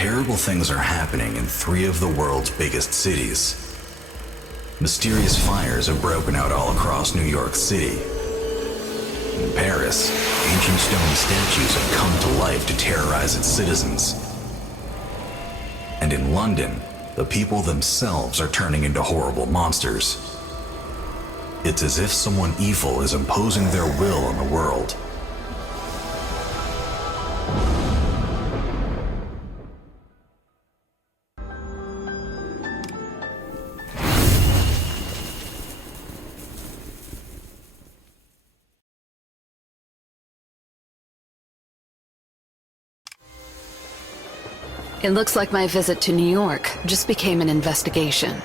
Terrible things are happening in three of the world's biggest cities. Mysterious fires have broken out all across New York City. In Paris, ancient stone statues have come to life to terrorize its citizens. And in London, the people themselves are turning into horrible monsters. It's as if someone evil is imposing their will on the world. It looks like my visit to New York just became an investigation.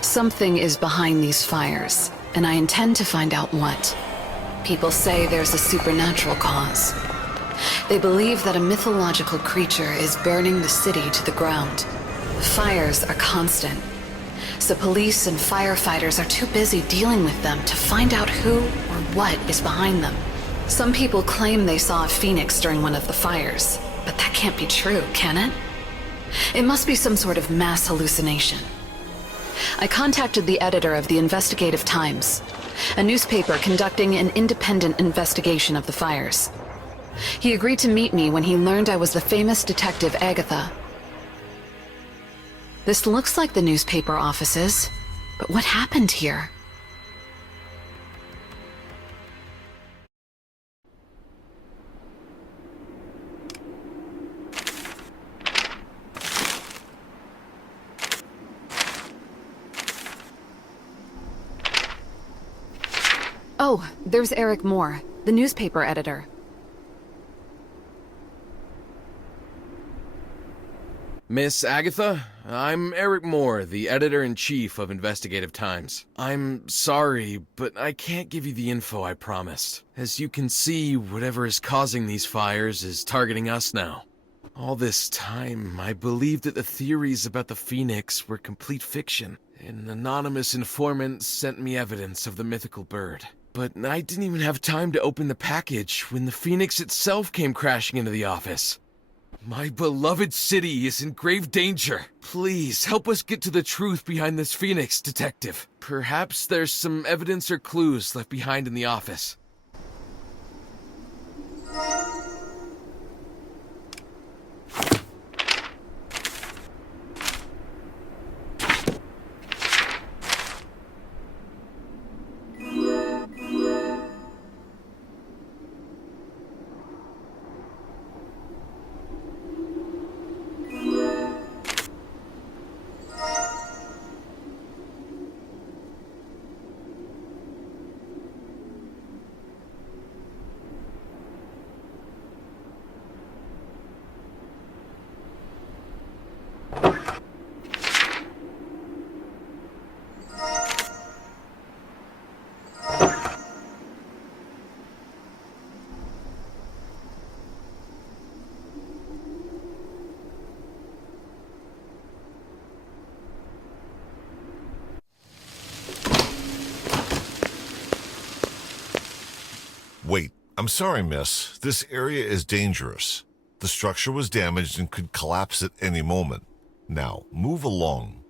Something is behind these fires, and I intend to find out what. People say there's a supernatural cause. They believe that a mythological creature is burning the city to the ground. Fires are constant, so police and firefighters are too busy dealing with them to find out who or what is behind them. Some people claim they saw a phoenix during one of the fires. But that can't be true, can it? It must be some sort of mass hallucination. I contacted the editor of the Investigative Times, a newspaper conducting an independent investigation of the fires. He agreed to meet me when he learned I was the famous detective Agatha. This looks like the newspaper offices, but what happened here? Oh, there's Eric Moore, the newspaper editor. Miss Agatha, I'm Eric Moore, the editor-in-chief of Investigative Times. I'm sorry, but I can't give you the info I promised. As you can see, whatever is causing these fires is targeting us now. All this time, I believed that the theories about the Phoenix were complete fiction. An anonymous informant sent me evidence of the mythical bird. But I didn't even have time to open the package when the Phoenix itself came crashing into the office. My beloved city is in grave danger. Please help us get to the truth behind this Phoenix, Detective. Perhaps there's some evidence or clues left behind in the office. Wait, I'm sorry, miss. This area is dangerous. The structure was damaged and could collapse at any moment. Now, move along.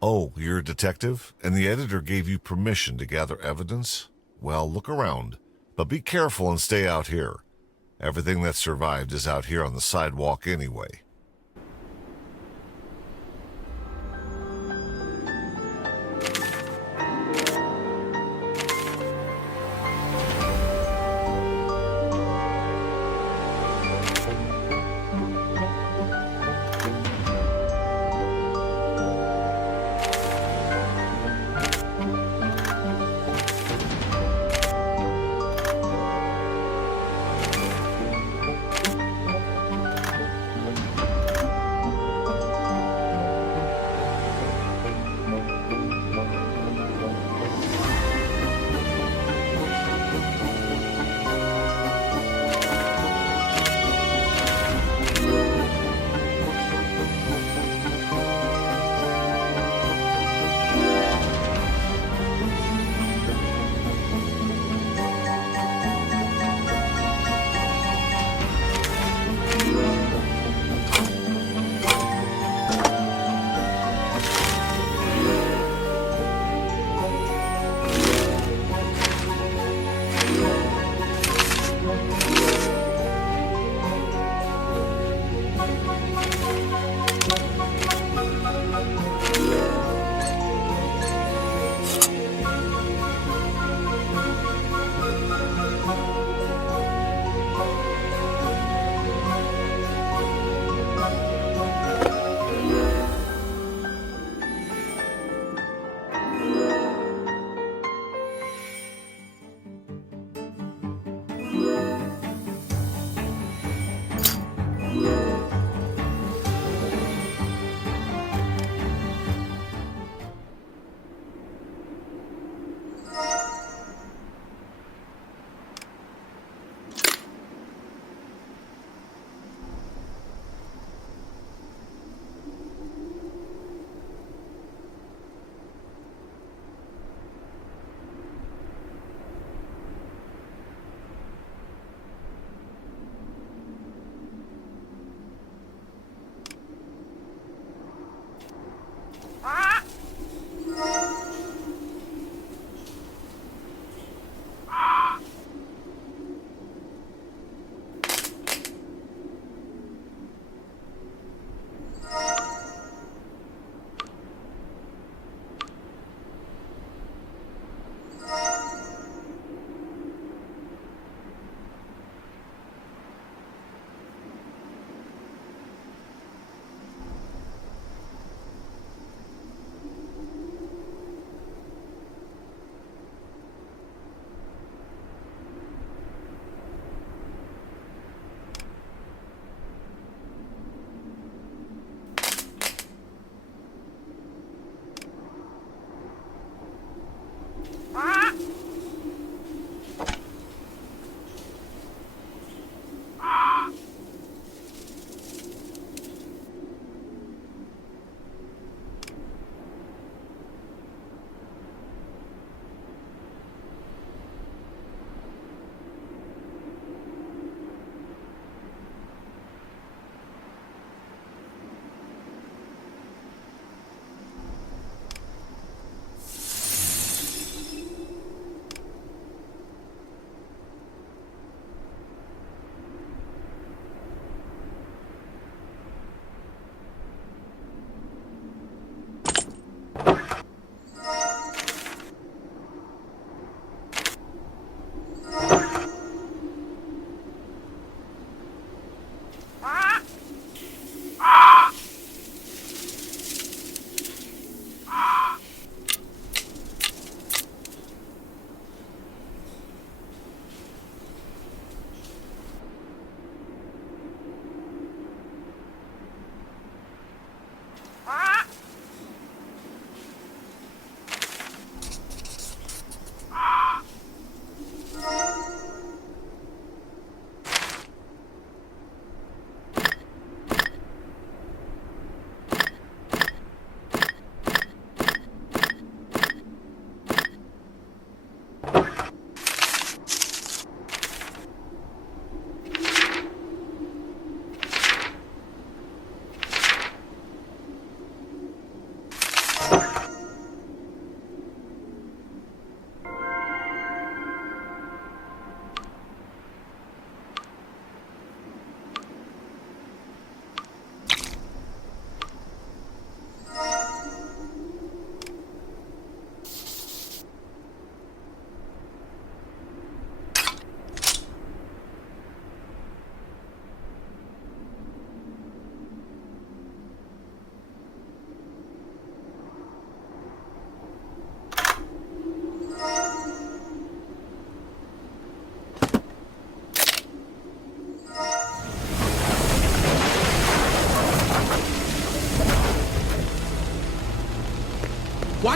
Oh, you're a detective? And the editor gave you permission to gather evidence? Well, look around. But be careful and stay out here. Everything that survived is out here on the sidewalk anyway.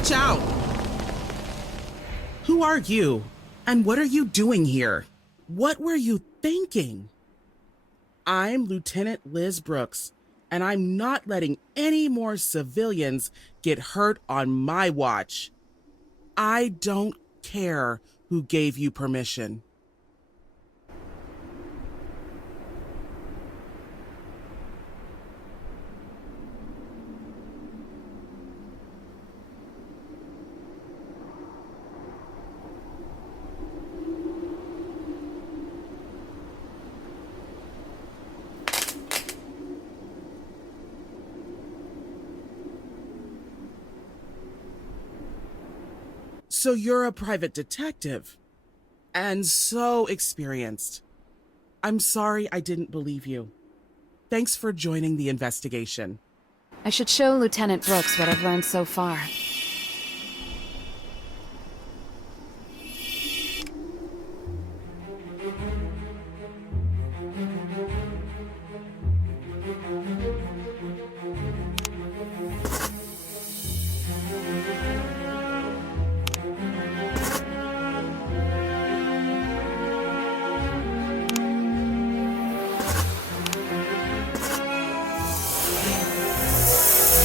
Watch out! Who are you? And what are you doing here? What were you thinking? I'm Lieutenant Liz Brooks, and I'm not letting any more civilians get hurt on my watch. I don't care who gave you permission. So you're a private detective, and so experienced. I'm sorry I didn't believe you. Thanks for joining the investigation. I should show Lieutenant Brooks what I've learned so far.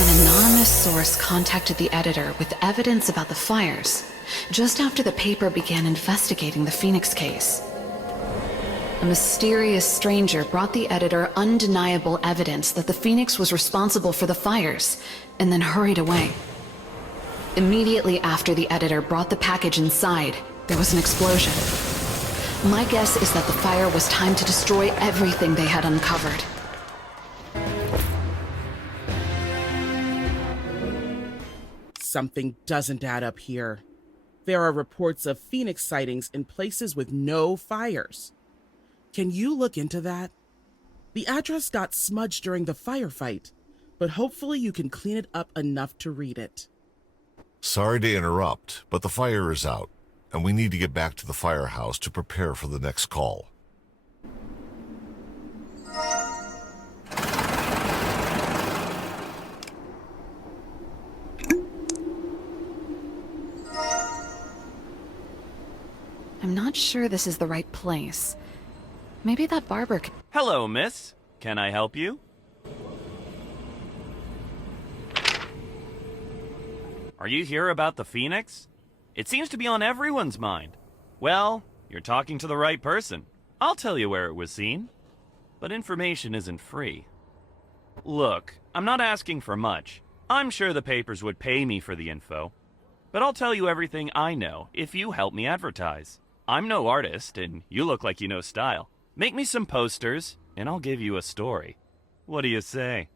An anonymous source contacted the editor with evidence about the fires, just after the paper began investigating the Phoenix case. A mysterious stranger brought the editor undeniable evidence that the Phoenix was responsible for the fires, and then hurried away. Immediately after the editor brought the package inside, there was an explosion. My guess is that the fire was timed to destroy everything they had uncovered. Something doesn't add up here. There are reports of Phoenix sightings in places with no fires. Can you look into that? The address got smudged during the firefight, but hopefully you can clean it up enough to read it. Sorry to interrupt, but the fire is out, and we need to get back to the firehouse to prepare for the next call. I'm not sure this is the right place. Maybe that barber could... Hello, miss. Can I help you? Are you here about the Phoenix? It seems to be on everyone's mind. Well, you're talking to the right person. I'll tell you where it was seen. But information isn't free. Look, I'm not asking for much. I'm sure the papers would pay me for the info. But I'll tell you everything I know if you help me advertise. I'm no artist, and you look like you know style. Make me some posters, and I'll give you a story. What do you say?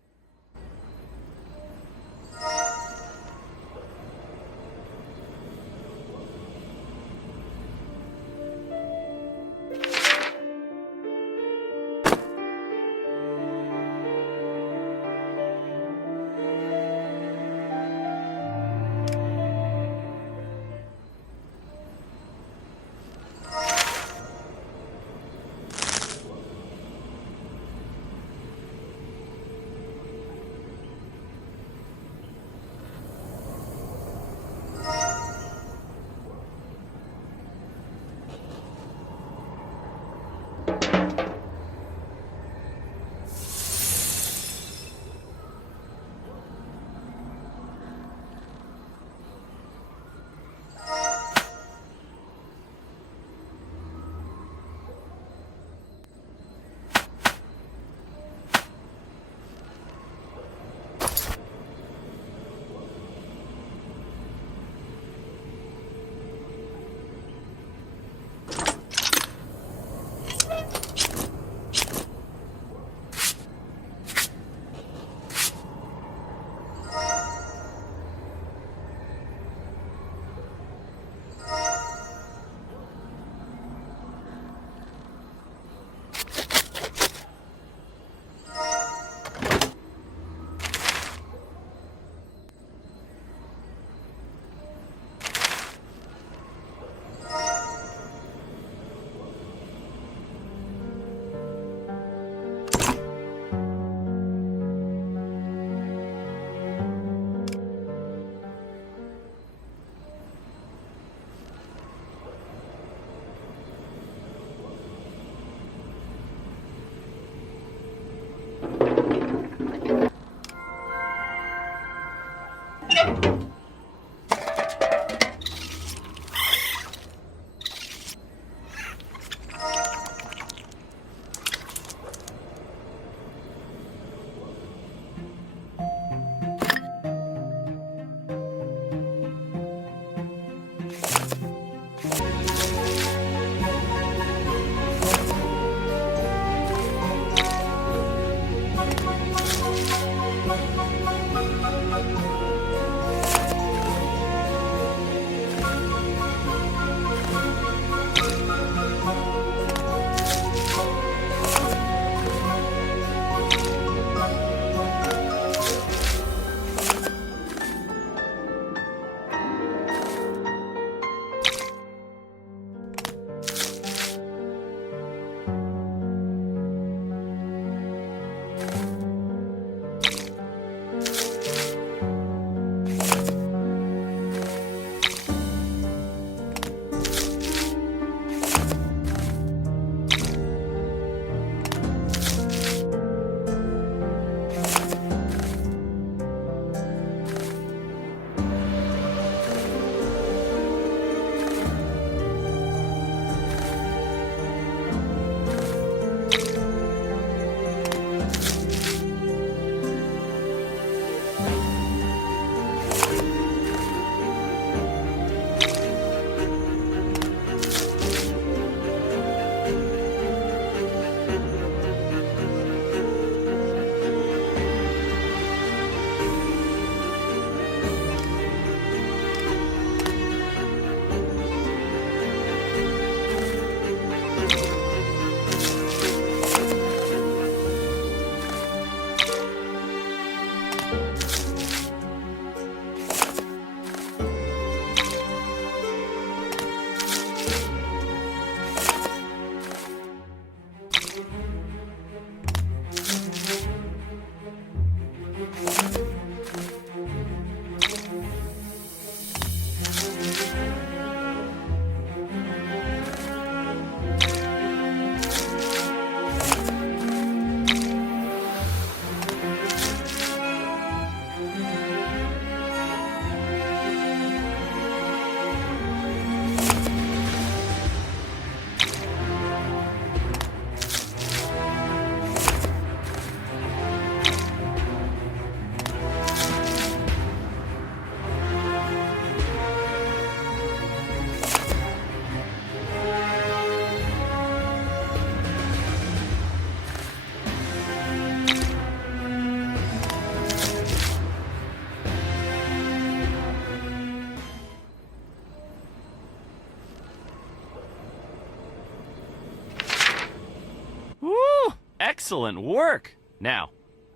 Excellent work! Now,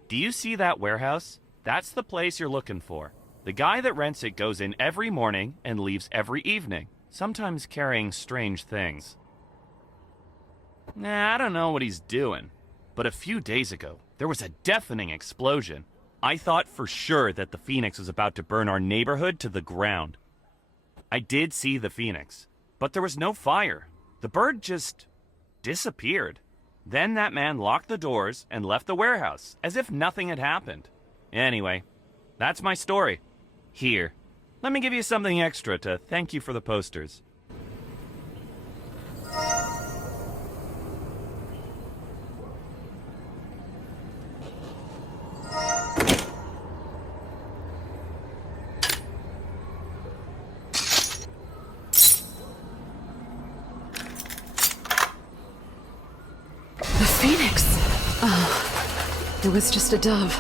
do you see that warehouse? That's the place you're looking for. The guy that rents it goes in every morning and leaves every evening, sometimes carrying strange things. I don't know what he's doing, but a few days ago, there was a deafening explosion. I thought for sure that the Phoenix was about to burn our neighborhood to the ground. I did see the Phoenix, but there was no fire. The bird just disappeared. Then that man locked the doors and left the warehouse, as if nothing had happened. Anyway, that's my story. Here, let me give you something extra to thank you for the posters. The Phoenix! Oh, it was just a dove.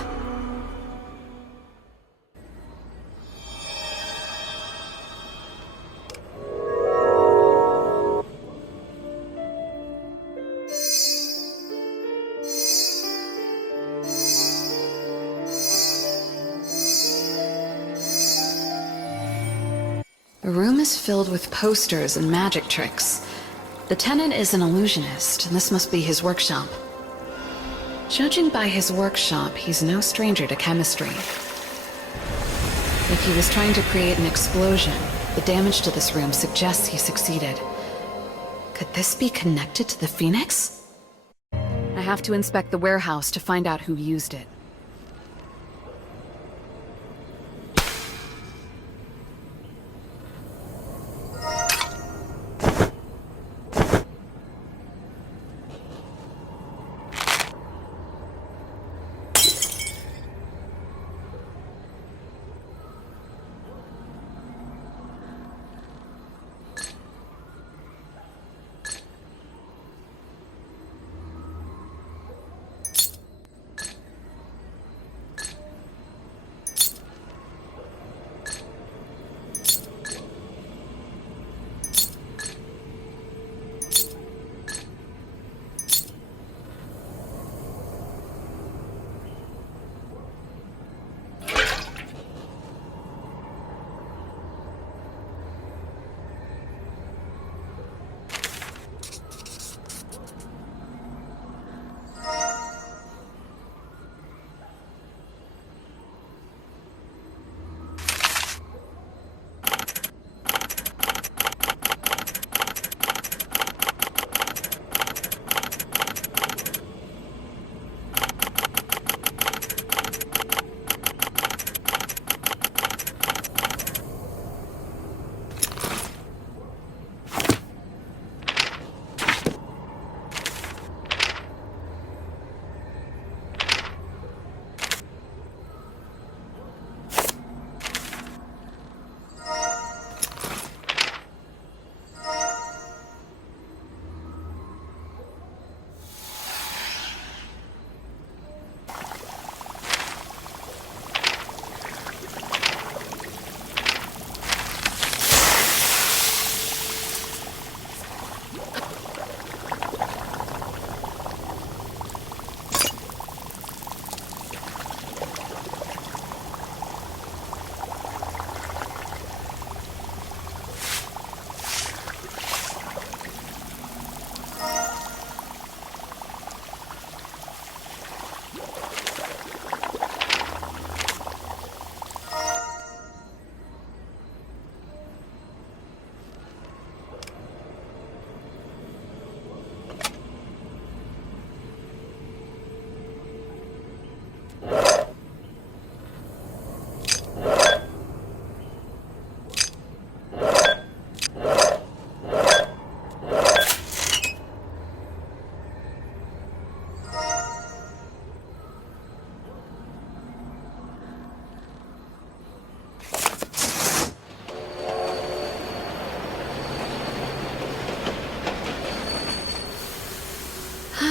The room is filled with posters and magic tricks. The tenant is an illusionist, and this must be his workshop. Judging by his workshop, he's no stranger to chemistry. If he was trying to create an explosion, the damage to this room suggests he succeeded. Could this be connected to the Phoenix? I have to inspect the warehouse to find out who used it.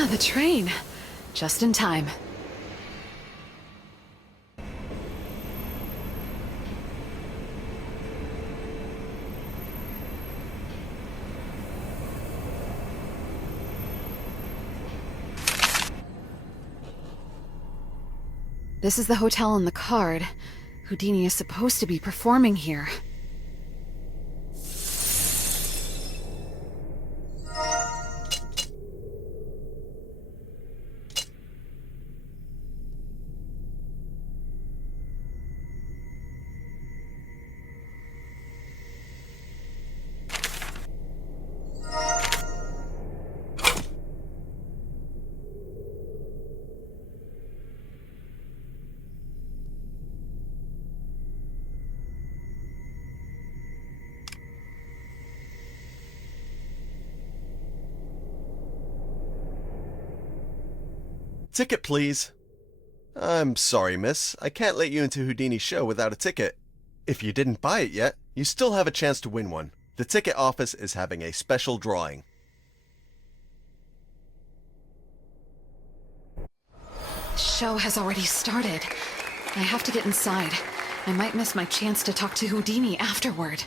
The train. Just in time. This is the hotel on the card. Houdini is supposed to be performing here. Ticket, please. I'm sorry, miss. I can't let you into Houdini's show without a ticket. If you didn't buy it yet, you still have a chance to win one. The ticket office is having a special drawing. The show has already started. I have to get inside. I might miss my chance to talk to Houdini afterward.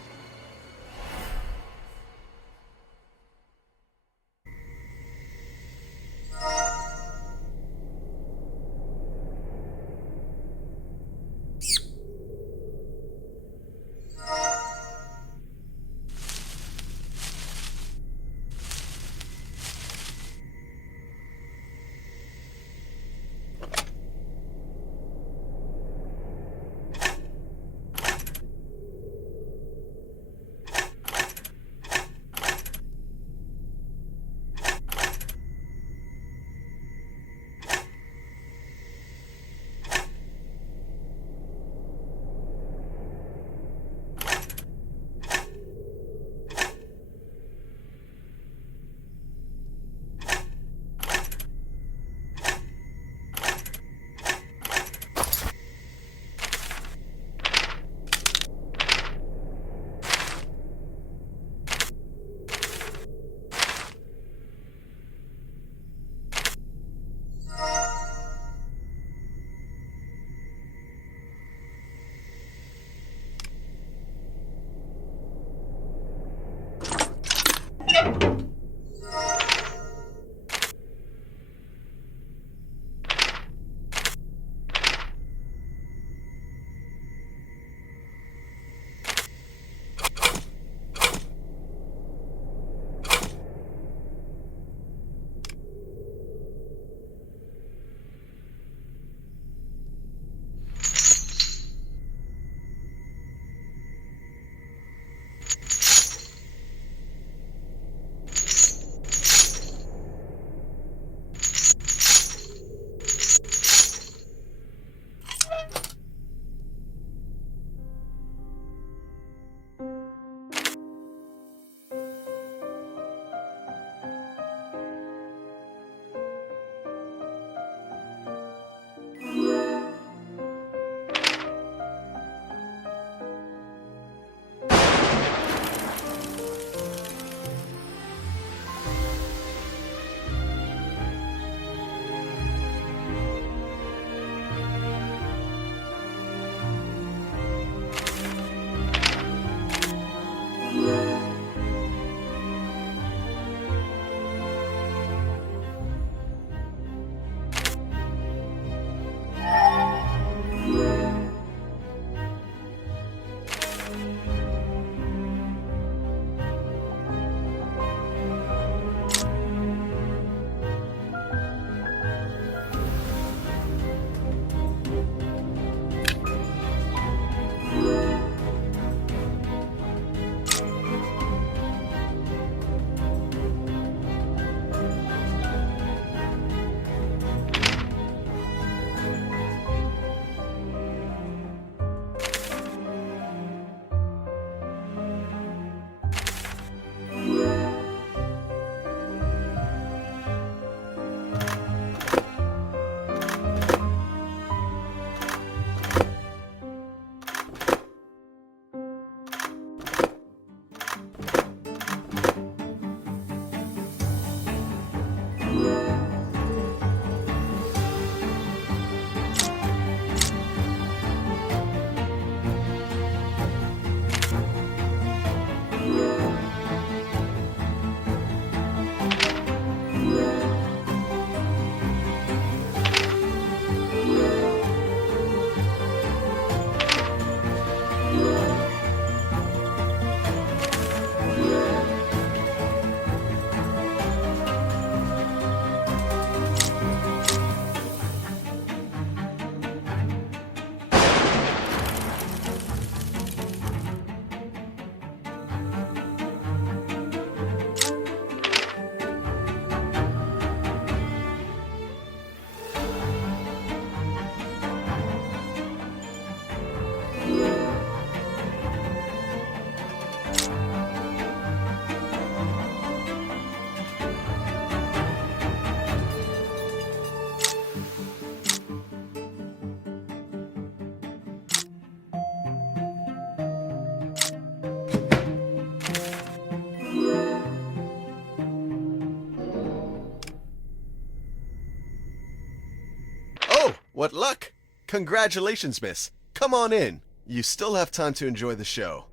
What luck! Congratulations, miss. Come on in. You still have time to enjoy the show.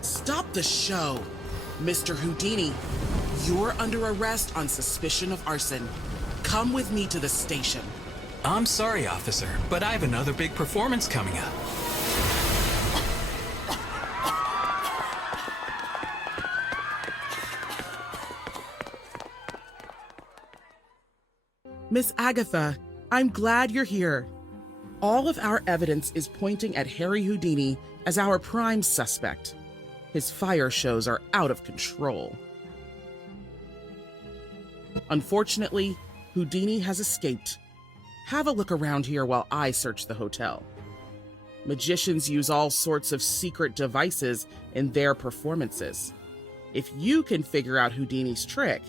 Stop the show. Mr. Houdini, you're under arrest on suspicion of arson. Come with me to the station. I'm sorry, officer, but I have another big performance coming up. Miss Agatha, I'm glad you're here. All of our evidence is pointing at Harry Houdini as our prime suspect. His fire shows are out of control. Unfortunately, Houdini has escaped. Have a look around here while I search the hotel. Magicians use all sorts of secret devices in their performances. If you can figure out Houdini's trick,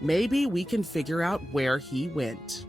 maybe we can figure out where he went.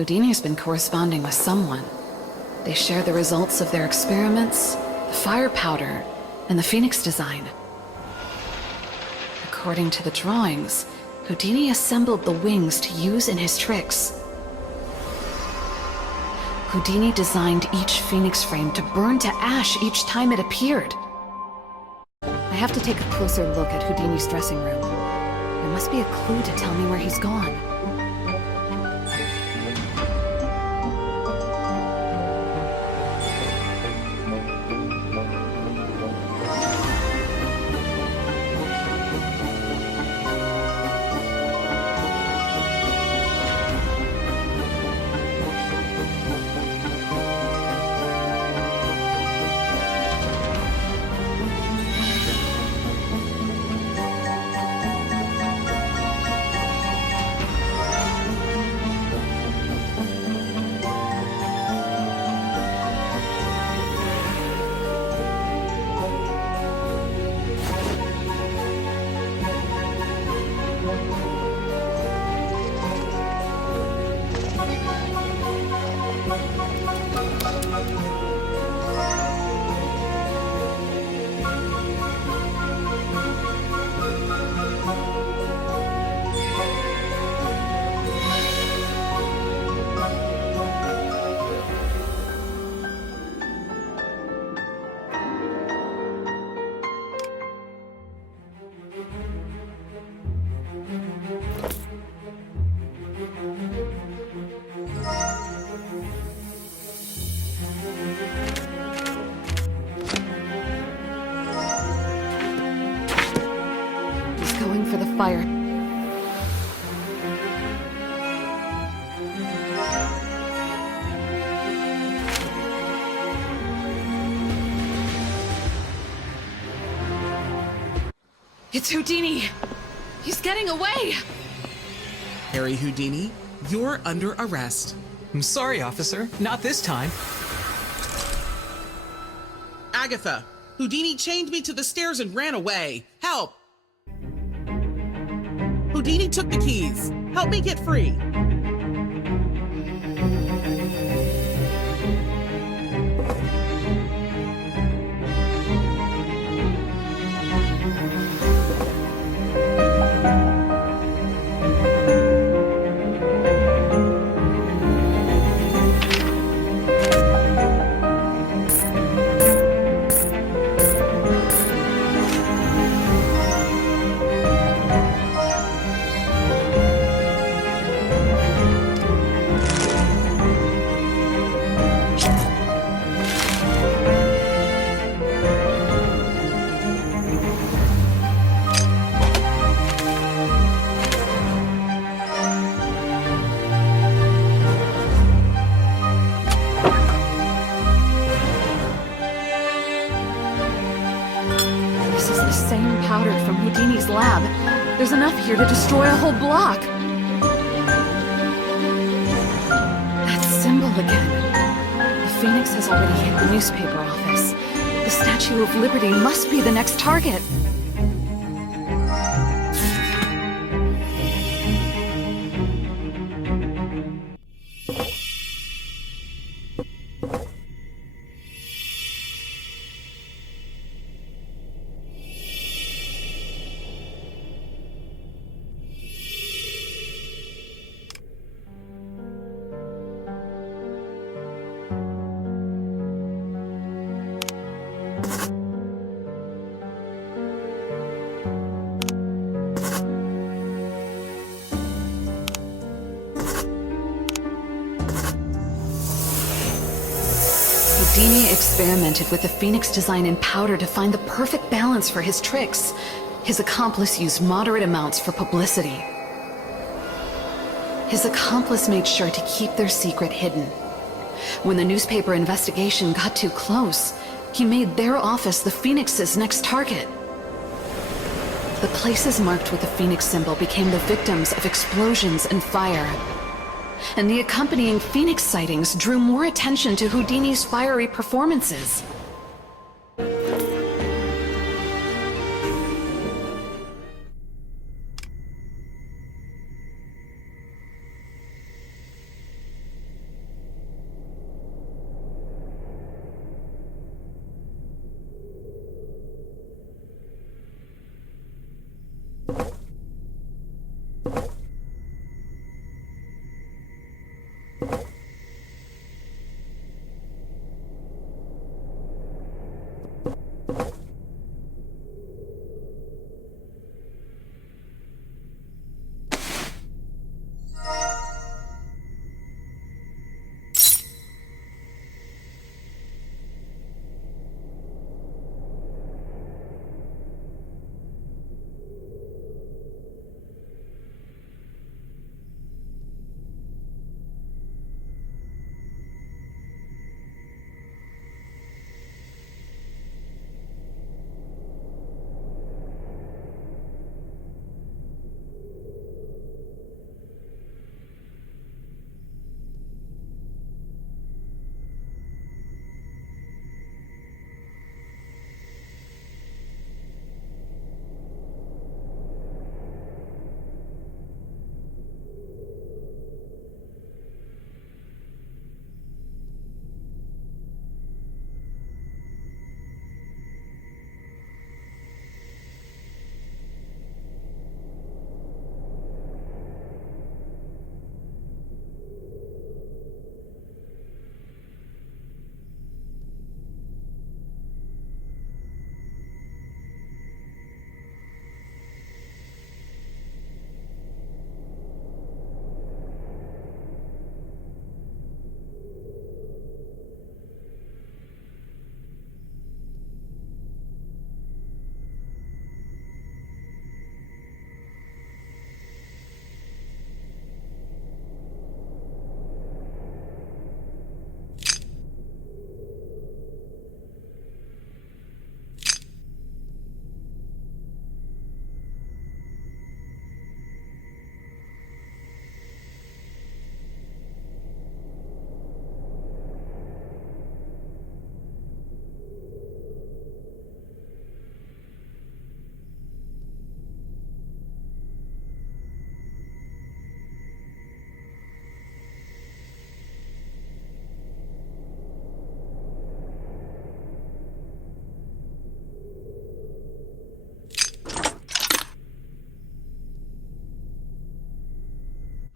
Houdini's been corresponding with someone. They share the results of their experiments, the fire powder, and the Phoenix design. According to the drawings, Houdini assembled the wings to use in his tricks. Houdini designed each Phoenix frame to burn to ash each time it appeared. I have to take a closer look at Houdini's dressing room. There must be a clue to tell me where he's gone. For the fire. It's Houdini! He's getting away! Harry Houdini, you're under arrest. I'm sorry, officer. Not this time. Agatha, Houdini chained me to the stairs and ran away. Help! Houdini took the keys. Help me get free. Powder from Houdini's lab. There's enough here to destroy a whole block. That symbol again. The Phoenix has already hit the newspaper office. The Statue of Liberty must be the next target. Houdini experimented with the Phoenix design and powder to find the perfect balance for his tricks. His accomplice used moderate amounts for publicity. His accomplice made sure to keep their secret hidden. When the newspaper investigation got too close, he made their office the Phoenix's next target. The places marked with the Phoenix symbol became the victims of explosions and fire. And the accompanying Phoenix sightings drew more attention to Houdini's fiery performances.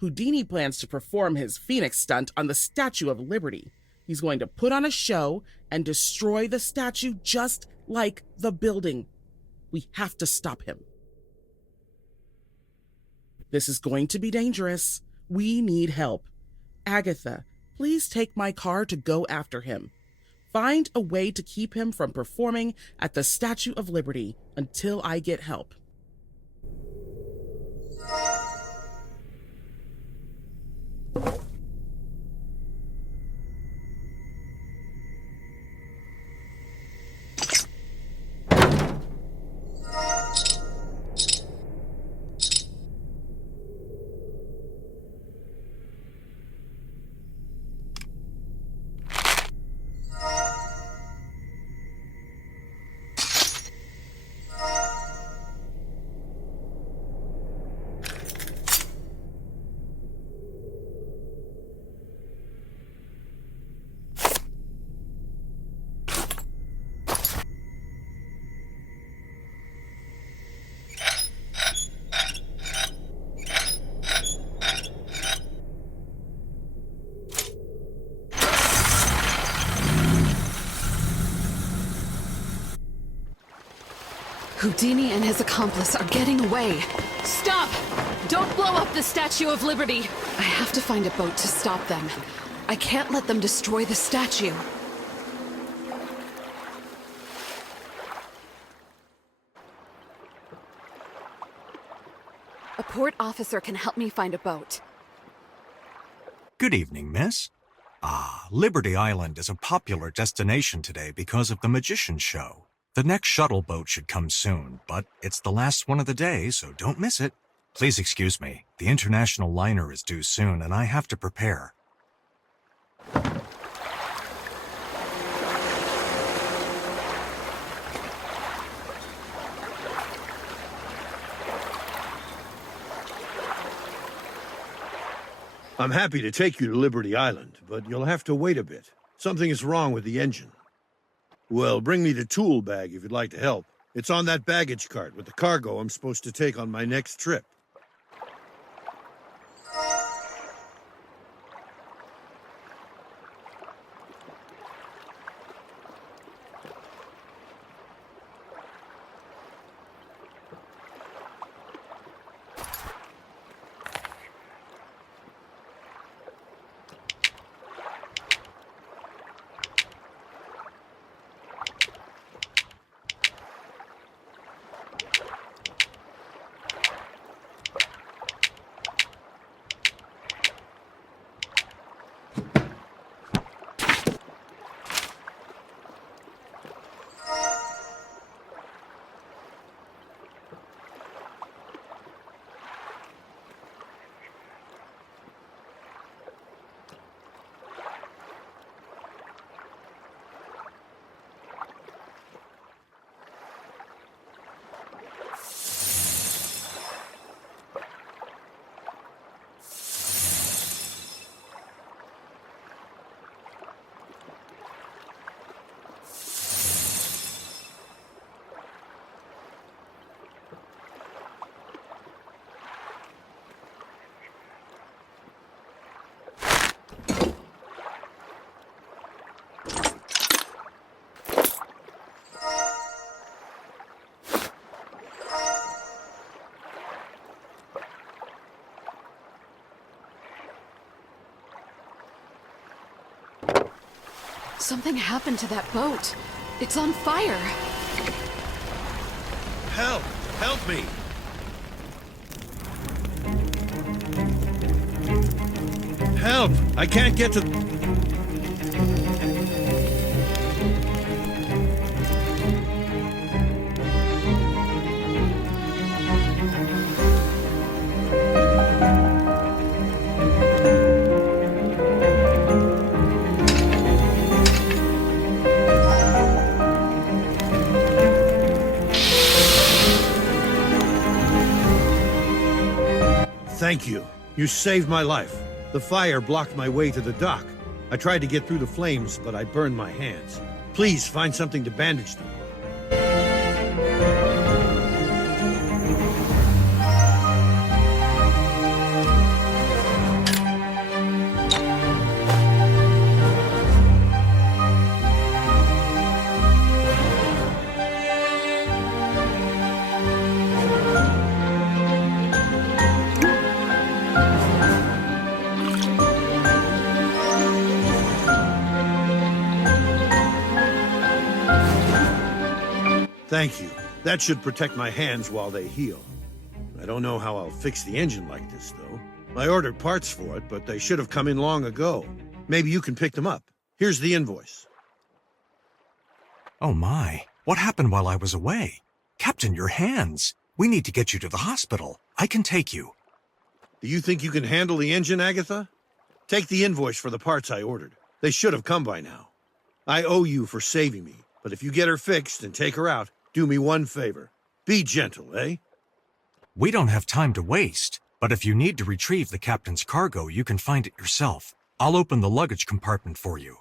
Houdini plans to perform his Phoenix stunt on the Statue of Liberty. He's going to put on a show and destroy the statue just like the building. We have to stop him. This is going to be dangerous. We need help. Agatha, please take my car to go after him. Find a way to keep him from performing at the Statue of Liberty until I get help. Houdini and his accomplice are getting away. Stop! Don't blow up the Statue of Liberty! I have to find a boat to stop them. I can't let them destroy the statue. A port officer can help me find a boat. Good evening, miss. Liberty Island is a popular destination today because of the magician show. The next shuttle boat should come soon, but it's the last one of the day, so don't miss it. Please excuse me. The international liner is due soon, and I have to prepare. I'm happy to take you to Liberty Island, but you'll have to wait a bit. Something is wrong with the engine. Well, bring me the tool bag if you'd like to help. It's on that baggage cart with the cargo I'm supposed to take on my next trip. Something happened to that boat. It's on fire. Help! Help me! Help! I can't get to... Thank you. You saved my life. The fire blocked my way to the dock. I tried to get through the flames, but I burned my hands. Please find something to bandage them. Thank you. That should protect my hands while they heal. I don't know how I'll fix the engine like this, though. I ordered parts for it, but they should have come in long ago. Maybe you can pick them up. Here's the invoice. Oh my, what happened while I was away? Captain, your hands. We need to get you to the hospital. I can take you. Do you think you can handle the engine, Agatha? Take the invoice for the parts I ordered. They should have come by now. I owe you for saving me, but if you get her fixed and take her out, do me one favor. Be gentle, eh? We don't have time to waste, but if you need to retrieve the captain's cargo, you can find it yourself. I'll open the luggage compartment for you.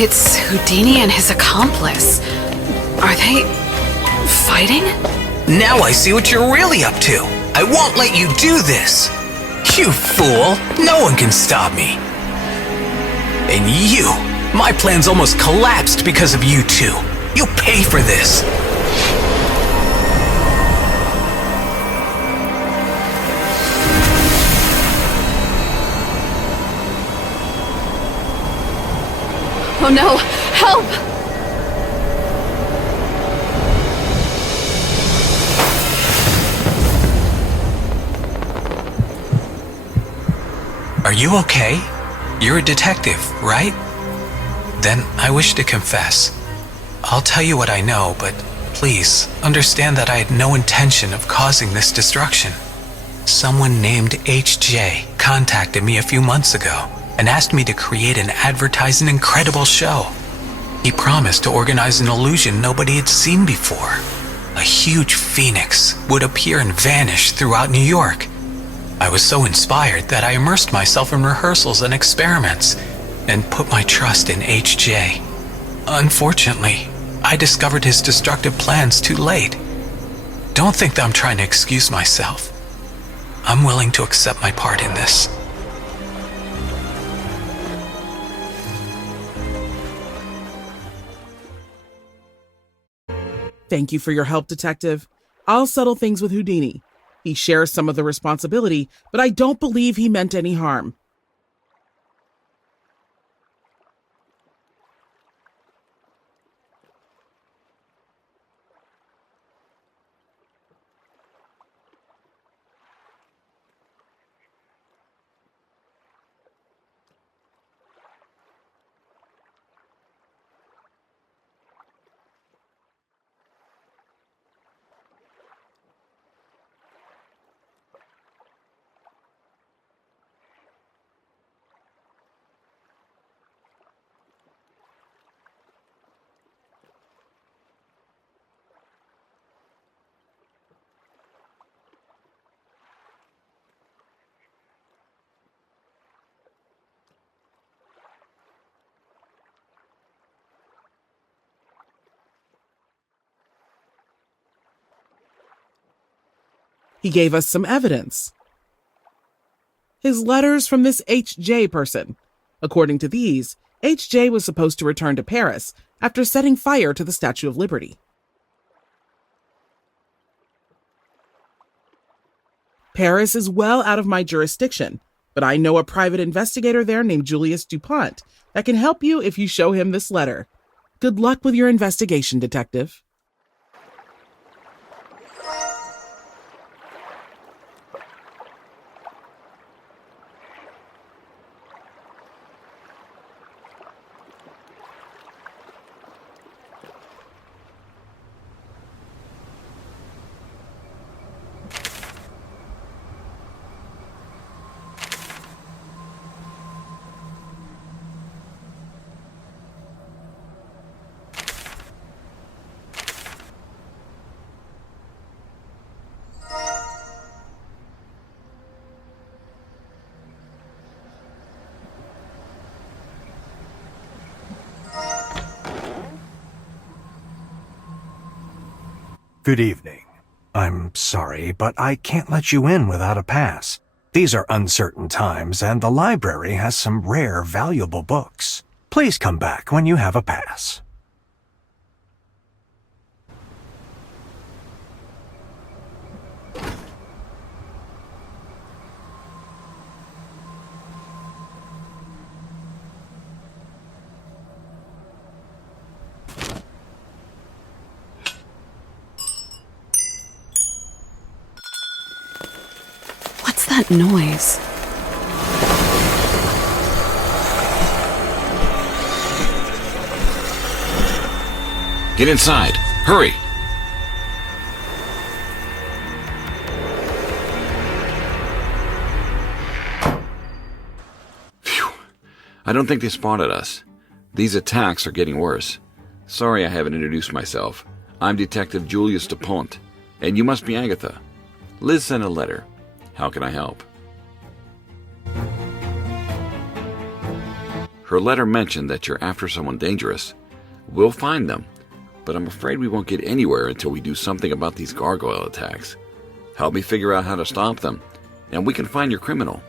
It's Houdini and his accomplice. Are they fighting? Now I see what you're really up to. I won't let you do this. You fool. No one can stop me. And you. My plans almost collapsed because of you two. You'll pay for this. Oh no! Help! Are you okay? You're a detective, right? Then I wish to confess. I'll tell you what I know, but please understand that I had no intention of causing this destruction. Someone named HJ contacted me a few months ago and asked me to create and advertise an incredible show. He promised to organize an illusion nobody had seen before. A huge phoenix would appear and vanish throughout New York. I was so inspired that I immersed myself in rehearsals and experiments and put my trust in HJ. Unfortunately, I discovered his destructive plans too late. Don't think that I'm trying to excuse myself. I'm willing to accept my part in this. Thank you for your help, Detective. I'll settle things with Houdini. He shares some of the responsibility, but I don't believe he meant any harm. He gave us some evidence. His letters from this HJ person. According to these, HJ was supposed to return to Paris after setting fire to the Statue of Liberty. Paris is well out of my jurisdiction, but I know a private investigator there named Julius DuPont that can help you if you show him this letter. Good luck with your investigation, Detective. Good evening. I'm sorry, but I can't let you in without a pass. These are uncertain times, and the library has some rare, valuable books. Please come back when you have a pass. What's that noise? Get inside. Hurry. Phew. I don't think they spotted us. These attacks are getting worse. Sorry I haven't introduced myself. I'm Detective Julius DuPont, and you must be Agatha. Liz sent a letter. How can I help? Her letter mentioned that you're after someone dangerous. We'll find them, but I'm afraid we won't get anywhere until we do something about these gargoyle attacks. Help me figure out how to stop them, and we can find your criminal.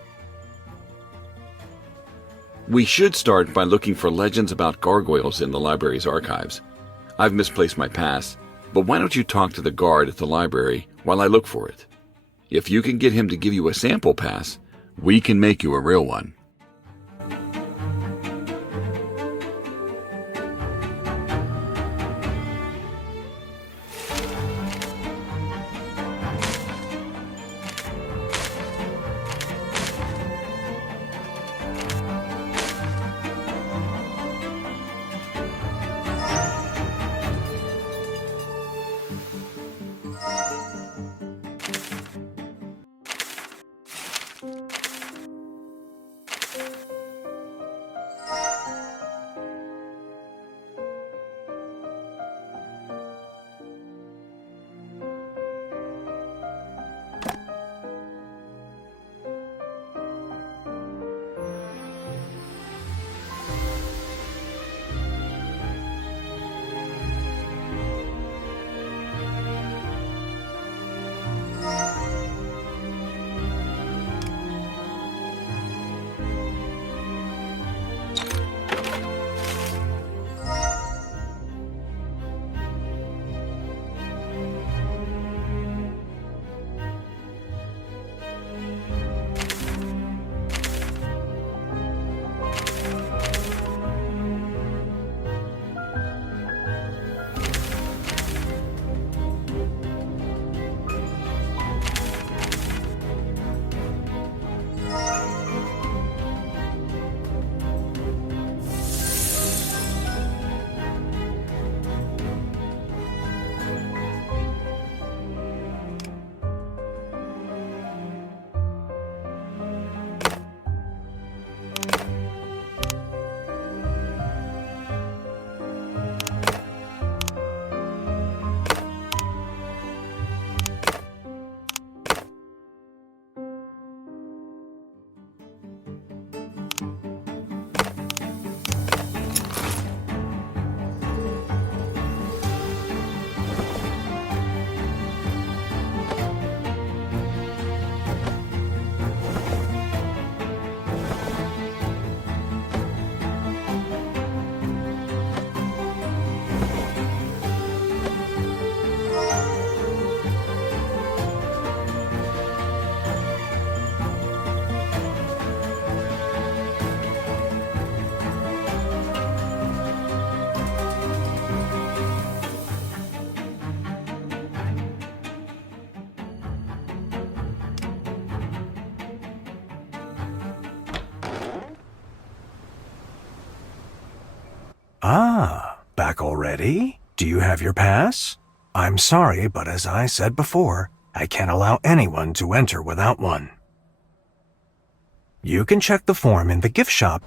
We should start by looking for legends about gargoyles in the library's archives. I've misplaced my pass, but why don't you talk to the guard at the library while I look for it? If you can get him to give you a sample pass, we can make you a real one. Ah, back already? Do you have your pass? I'm sorry, but as I said before, I can't allow anyone to enter without one. You can check the form in the gift shop.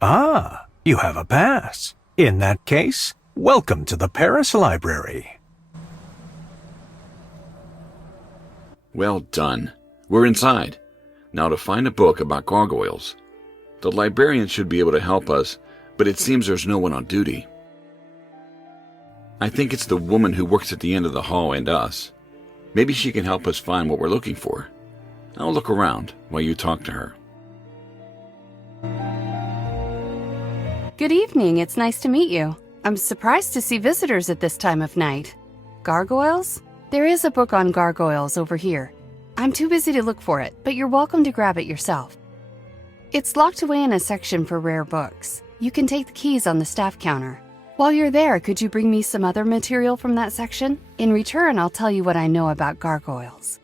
Ah, you have a pass. In that case, welcome to the Paris Library. Well done. We're inside. Now to find a book about gargoyles. The librarian should be able to help us, but it seems there's no one on duty. I think it's the woman who works at the end of the hall and us. Maybe she can help us find what we're looking for. I'll look around while you talk to her. Good evening, it's nice to meet you. I'm surprised to see visitors at this time of night. Gargoyles? There is a book on gargoyles over here. I'm too busy to look for it, but you're welcome to grab it yourself. It's locked away in a section for rare books. You can take the keys on the staff counter. While you're there, could you bring me some other material from that section? In return, I'll tell you what I know about gargoyles.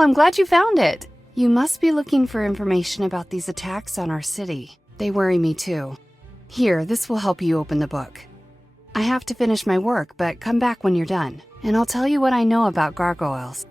Oh, I'm glad you found it. You must be looking for information about these attacks on our city. They worry me too. Here, this will help you open the book. I have to finish my work, but come back when you're done, and I'll tell you what I know about gargoyles.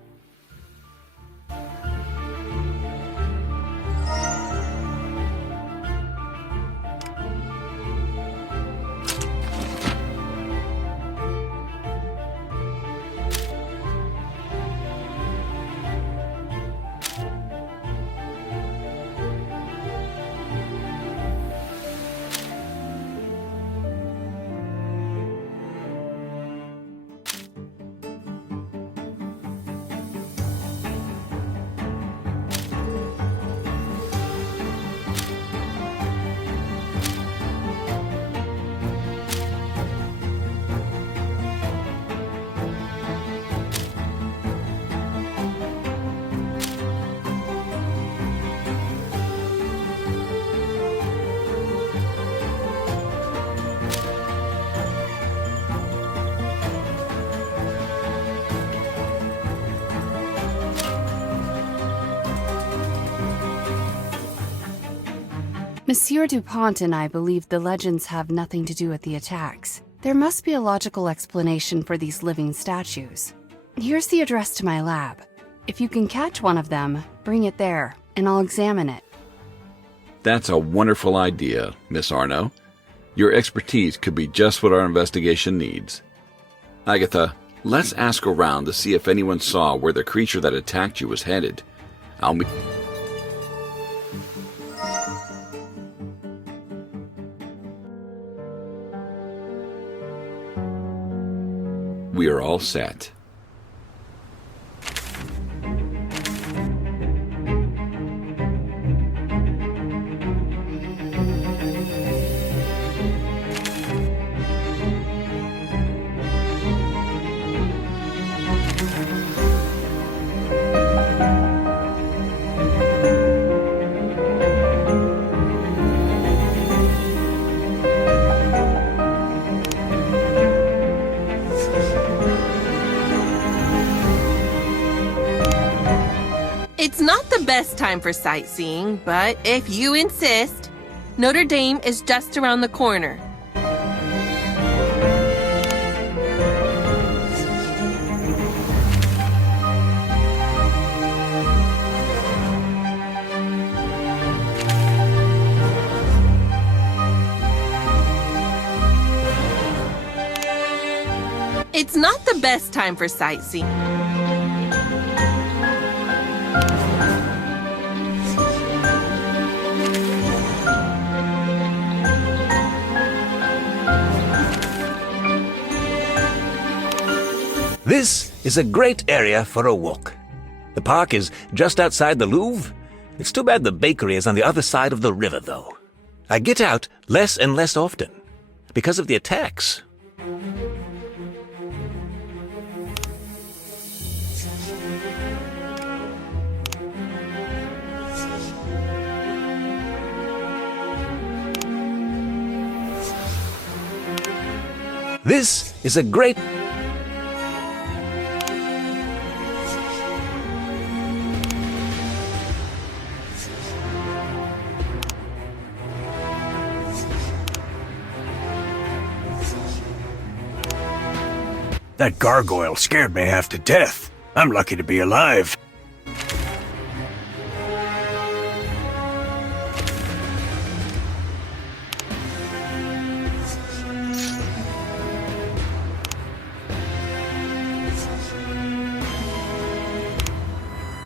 Monsieur Dupont and I believe the legends have nothing to do with the attacks. There must be a logical explanation for these living statues. Here's the address to my lab. If you can catch one of them, bring it there, and I'll examine it. That's a wonderful idea, Miss Arno. Your expertise could be just what our investigation needs. Agatha, let's ask around to see if anyone saw where the creature that attacked you was headed. I'll meet... We are all set. It's not the best time for sightseeing, but if you insist, Notre Dame is just around the corner. It's not the best time for sightseeing. This is a great area for a walk. The park is just outside the Louvre. It's too bad the bakery is on the other side of the river, though. I get out less and less often because of the attacks. This is a great... That gargoyle scared me half to death. I'm lucky to be alive.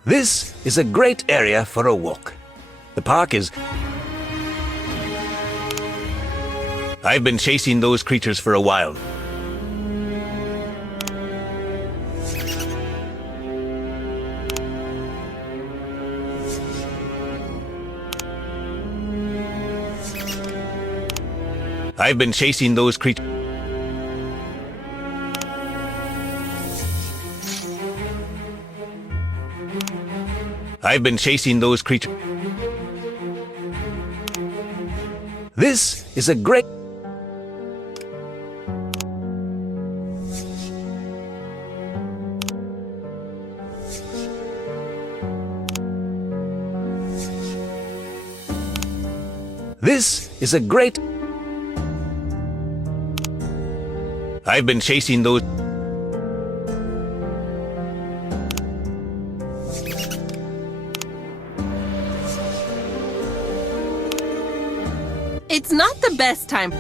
This is a great area for a walk. The park is... I've been chasing those creatures for a while. I've been chasing those creatures. I've been chasing those creatures. This is a great... This is a great... I've been chasing those... It's not the best time.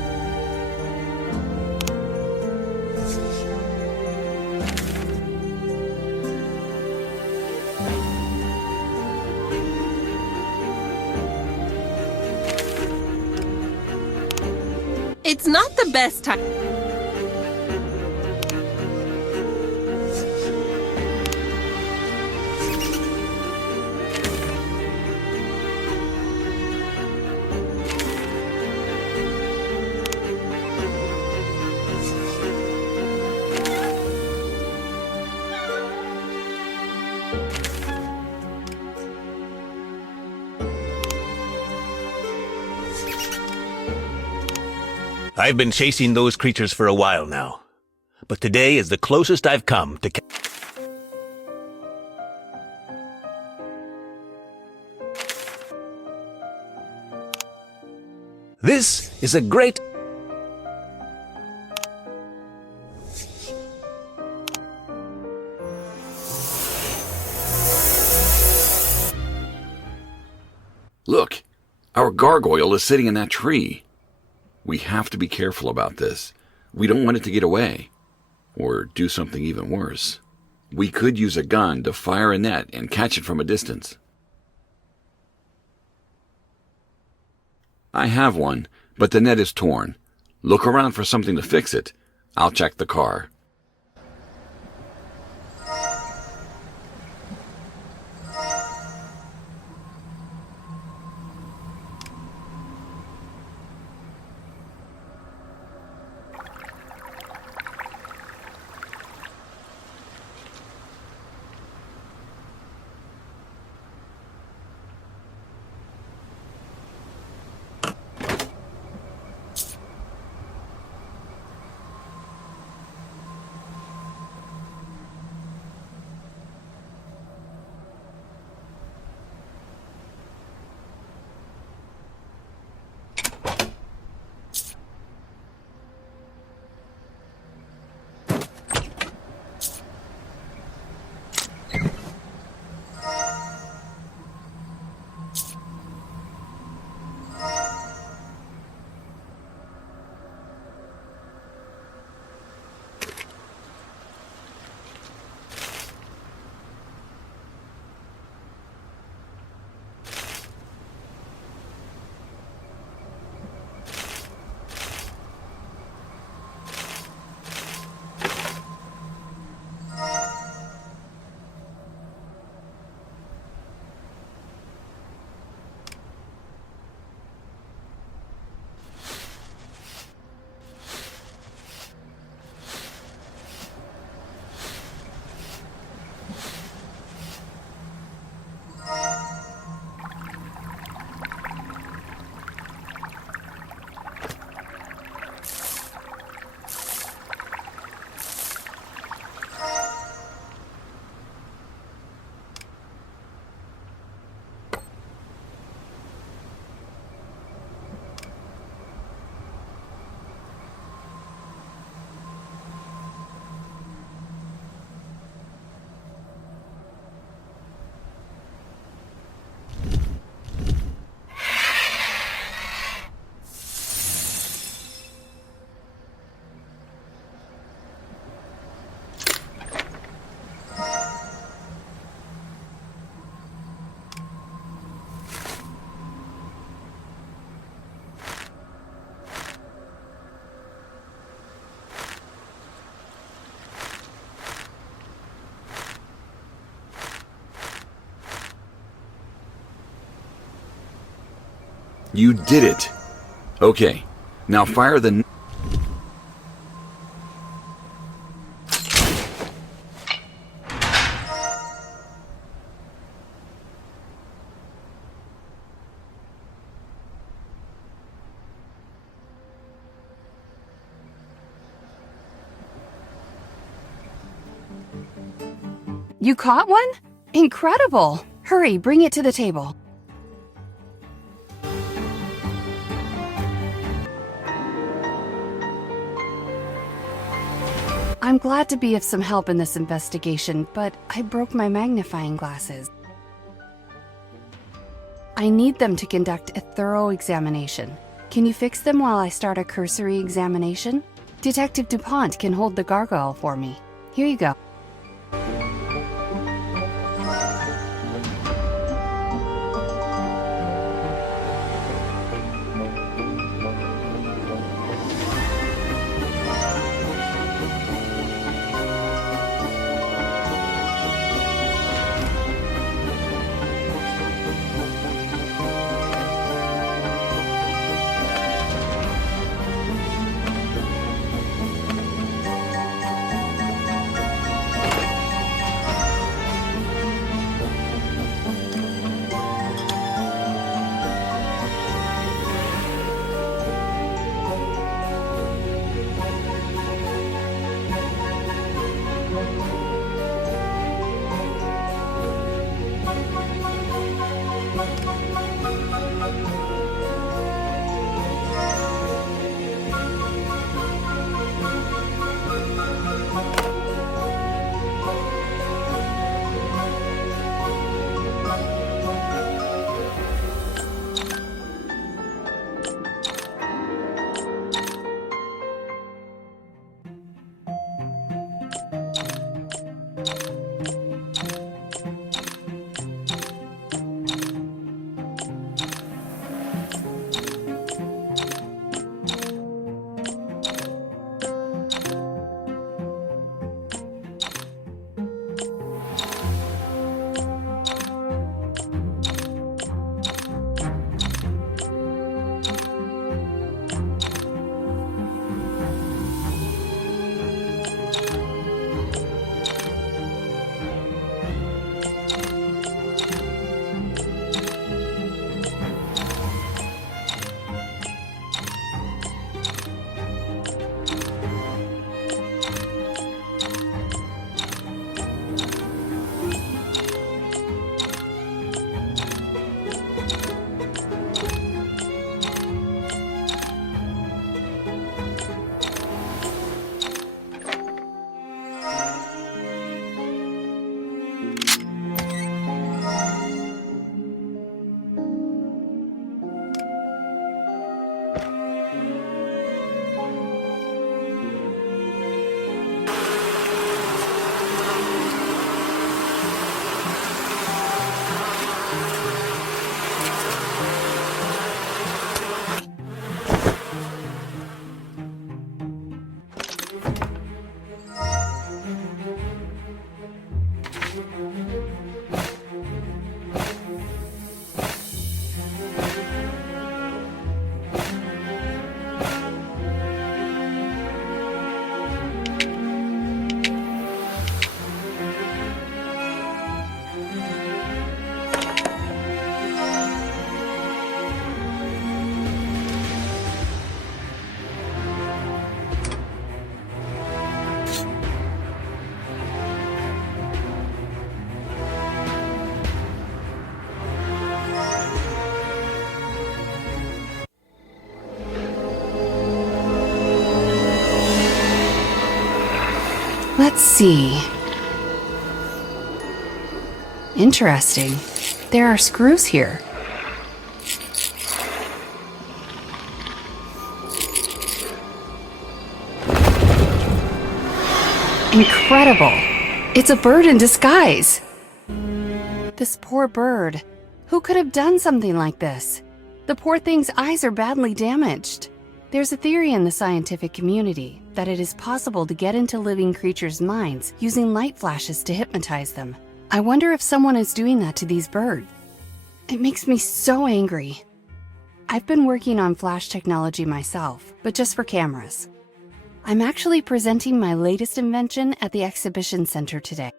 It's not the best time. I've been chasing those creatures for a while now, but today is the closest I've come to... This is a great... Look, our gargoyle is sitting in that tree. We have to be careful about this. We don't want it to get away. Or do something even worse. We could use a gun to fire a net and catch it from a distance. I have one, but the net is torn. Look around for something to fix it. I'll check the car. You did it! Okay, now fire the... You caught one? Incredible! Hurry, bring it to the table. I'm glad to be of some help in this investigation, but I broke my magnifying glasses. I need them to conduct a thorough examination. Can you fix them while I start a cursory examination? Detective DuPont can hold the gargoyle for me. Here you go. Let's see. Interesting. There are screws here. Incredible! It's a bird in disguise! This poor bird. Who could have done something like this? The poor thing's eyes are badly damaged. There's a theory in the scientific community that it is possible to get into living creatures' minds using light flashes to hypnotize them. I wonder if someone is doing that to these birds. It makes me so angry. I've been working on flash technology myself, but just for cameras. I'm actually presenting my latest invention at the exhibition center today.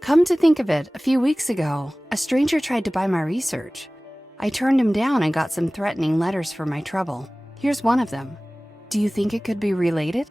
Come to think of it, a few weeks ago, a stranger tried to buy my research. I turned him down and got some threatening letters for my trouble. Here's one of them. Do you think it could be related?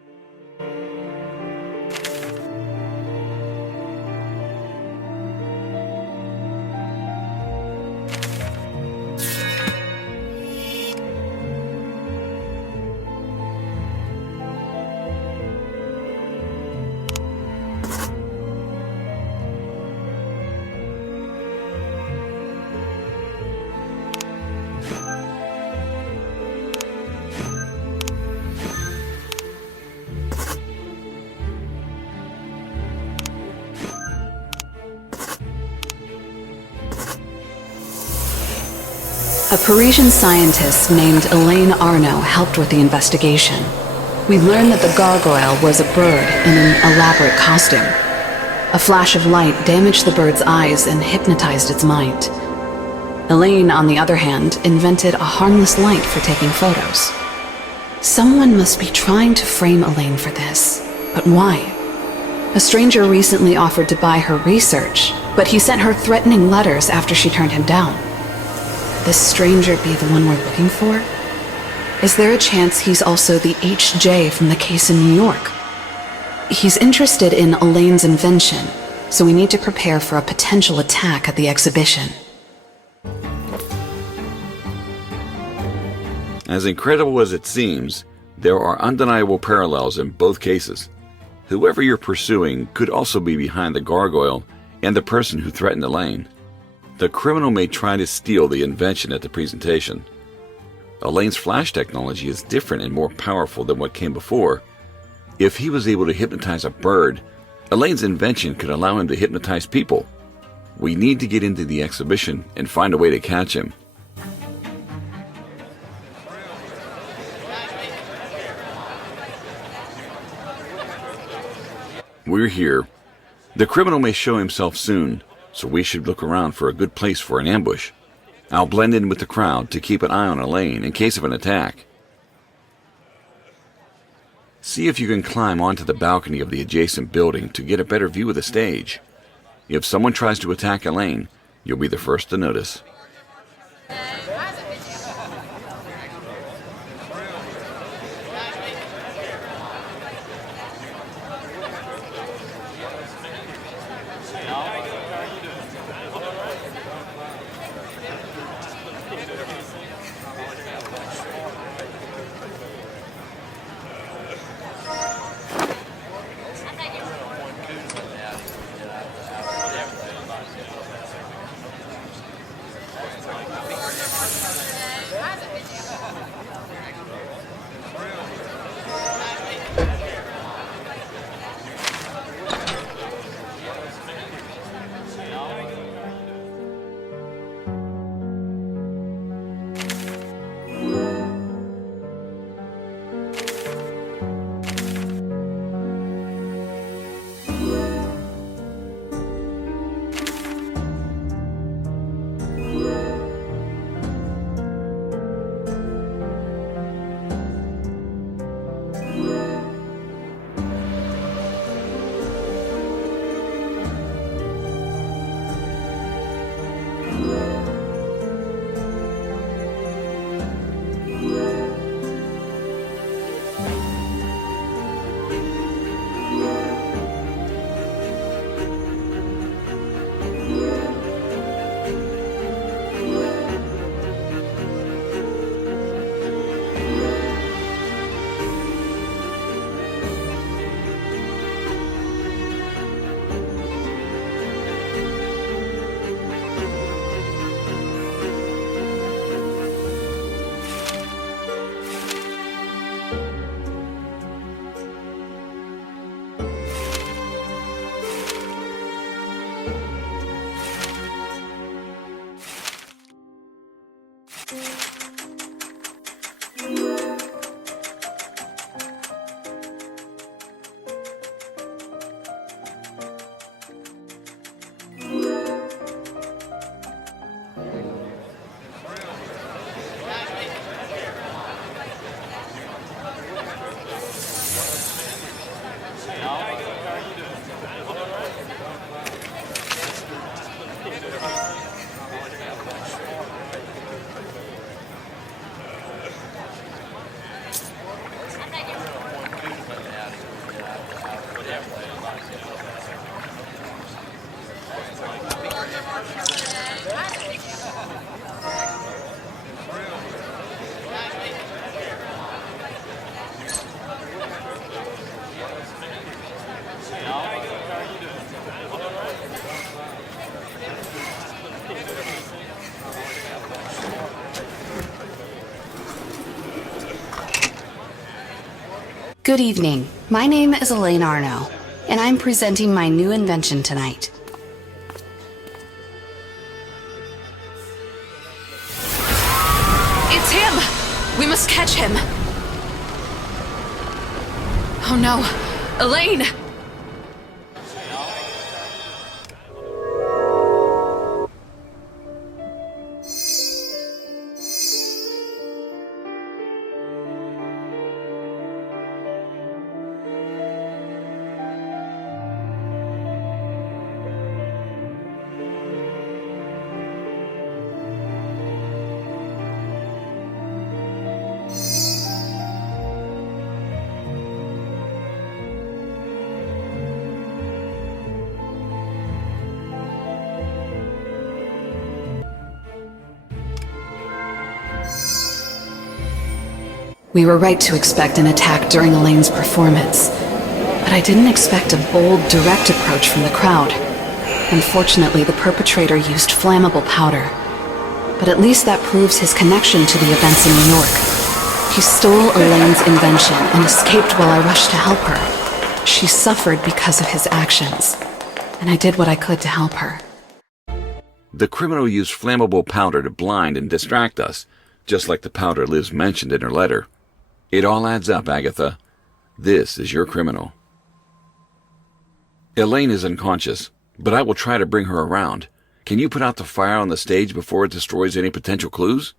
A Parisian scientist named Elaine Arnaud helped with the investigation. We learned that the gargoyle was a bird in an elaborate costume. A flash of light damaged the bird's eyes and hypnotized its mind. Elaine, on the other hand, invented a harmless light for taking photos. Someone must be trying to frame Elaine for this. But why? A stranger recently offered to buy her research, but he sent her threatening letters after she turned him down. Could this stranger be the one we're looking for? Is there a chance he's also the HJ from the case in New York? He's interested in Elaine's invention, so we need to prepare for a potential attack at the exhibition. As incredible as it seems, there are undeniable parallels in both cases. Whoever you're pursuing could also be behind the gargoyle and the person who threatened Elaine. The criminal may try to steal the invention at the presentation. Elaine's flash technology is different and more powerful than what came before. If he was able to hypnotize a bird, Elaine's invention could allow him to hypnotize people. We need to get into the exhibition and find a way to catch him. We're here. The criminal may show himself soon, so we should look around for a good place for an ambush. I'll blend in with the crowd to keep an eye on Elaine in case of an attack. See if you can climb onto the balcony of the adjacent building to get a better view of the stage. If someone tries to attack Elaine, you'll be the first to notice. Good evening. My name is Elaine Arnaud, and I'm presenting my new invention tonight. It's him! We must catch him! Oh no! Elaine! We were right to expect an attack during Elaine's performance, but I didn't expect a bold, direct approach from the crowd. Unfortunately, the perpetrator used flammable powder, but at least that proves his connection to the events in New York. He stole Elaine's invention and escaped while I rushed to help her. She suffered because of his actions, and I did what I could to help her. The criminal used flammable powder to blind and distract us, just like the powder Liz mentioned in her letter. It all adds up, Agatha. This is your criminal. Elaine is unconscious, but I will try to bring her around. Can you put out the fire on the stage before it destroys any potential clues?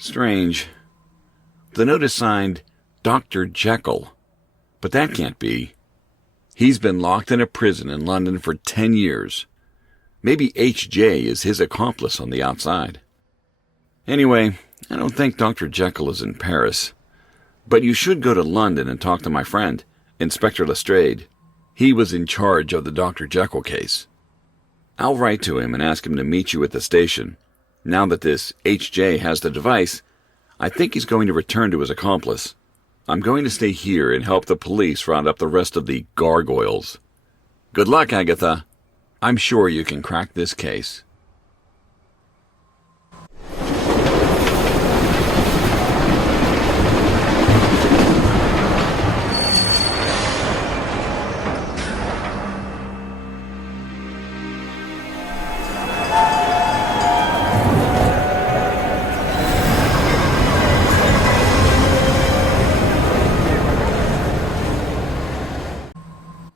Strange. The note is signed Dr. Jekyll, but that can't be. He's been locked in a prison in London for 10 years. Maybe H.J. is his accomplice on the outside. Anyway, I don't think Dr. Jekyll is in Paris. But you should go to London and talk to my friend, Inspector Lestrade. He was in charge of the Dr. Jekyll case. I'll write to him and ask him to meet you at the station. Now that this H.J. has the device, I think he's going to return to his accomplice. I'm going to stay here and help the police round up the rest of the gargoyles. Good luck, Agatha. I'm sure you can crack this case.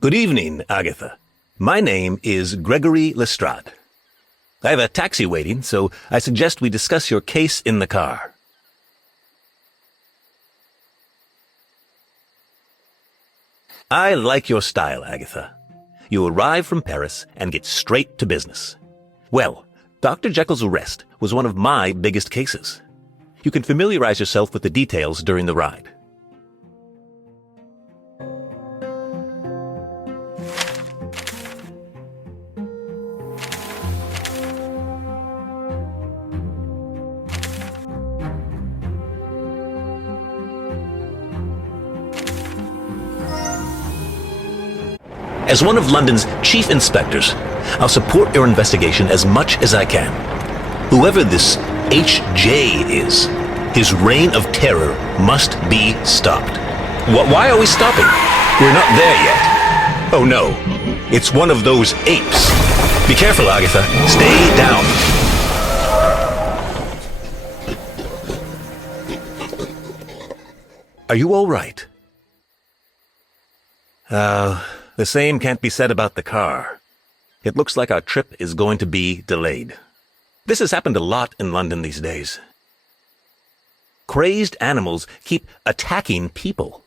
Good evening, Agatha. My name is Gregory Lestrade. I have a taxi waiting, so I suggest we discuss your case in the car. I like your style, Agatha. You arrive from Paris and get straight to business. Well, Dr. Jekyll's arrest was one of my biggest cases. You can familiarize yourself with the details during the ride. As one of London's chief inspectors, I'll support your investigation as much as I can. Whoever this H.J. is, his reign of terror must be stopped. Why are we stopping? We're not there yet. Oh no, it's one of those apes. Be careful, Agatha. Stay down. Are you all right? The same can't be said about the car. It looks like our trip is going to be delayed. This has happened a lot in London these days. Crazed animals keep attacking people.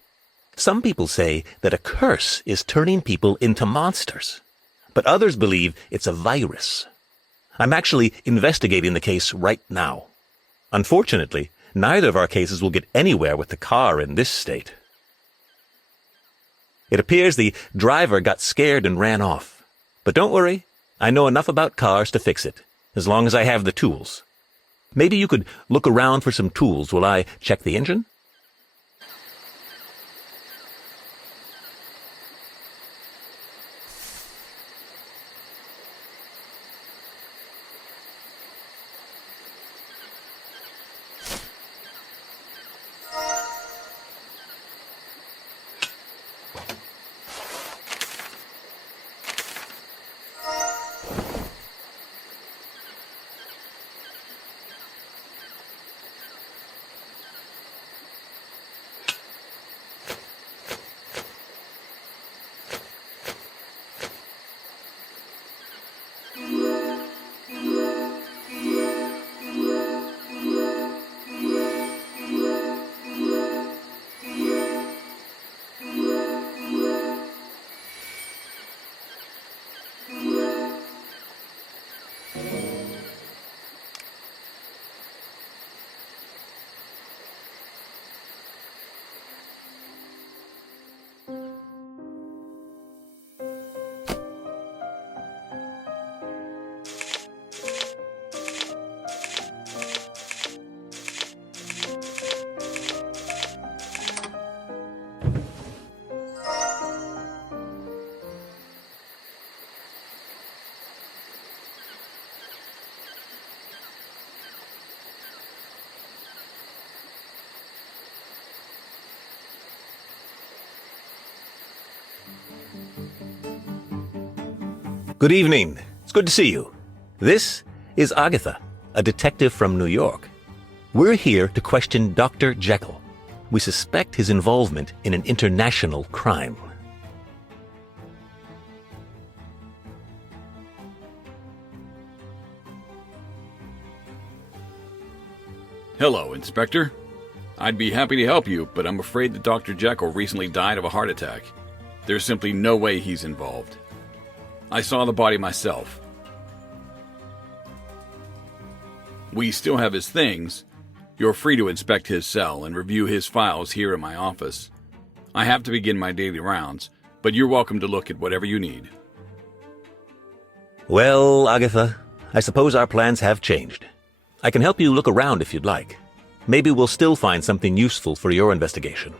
Some people say that a curse is turning people into monsters, but others believe it's a virus. I'm actually investigating the case right now. Unfortunately, neither of our cases will get anywhere with the car in this state. It appears the driver got scared and ran off. But don't worry, I know enough about cars to fix it, as long as I have the tools. Maybe you could look around for some tools while I check the engine? Good evening. It's good to see you. This is Agatha, a detective from New York. We're here to question Dr. Jekyll. We suspect his involvement in an international crime. Hello, Inspector. I'd be happy to help you, but I'm afraid that Dr. Jekyll recently died of a heart attack. There's simply no way he's involved. I saw the body myself. We still have his things. You're free to inspect his cell and review his files here in my office. I have to begin my daily rounds, but you're welcome to look at whatever you need. Well, Agatha, I suppose our plans have changed. I can help you look around if you'd like. Maybe we'll still find something useful for your investigation.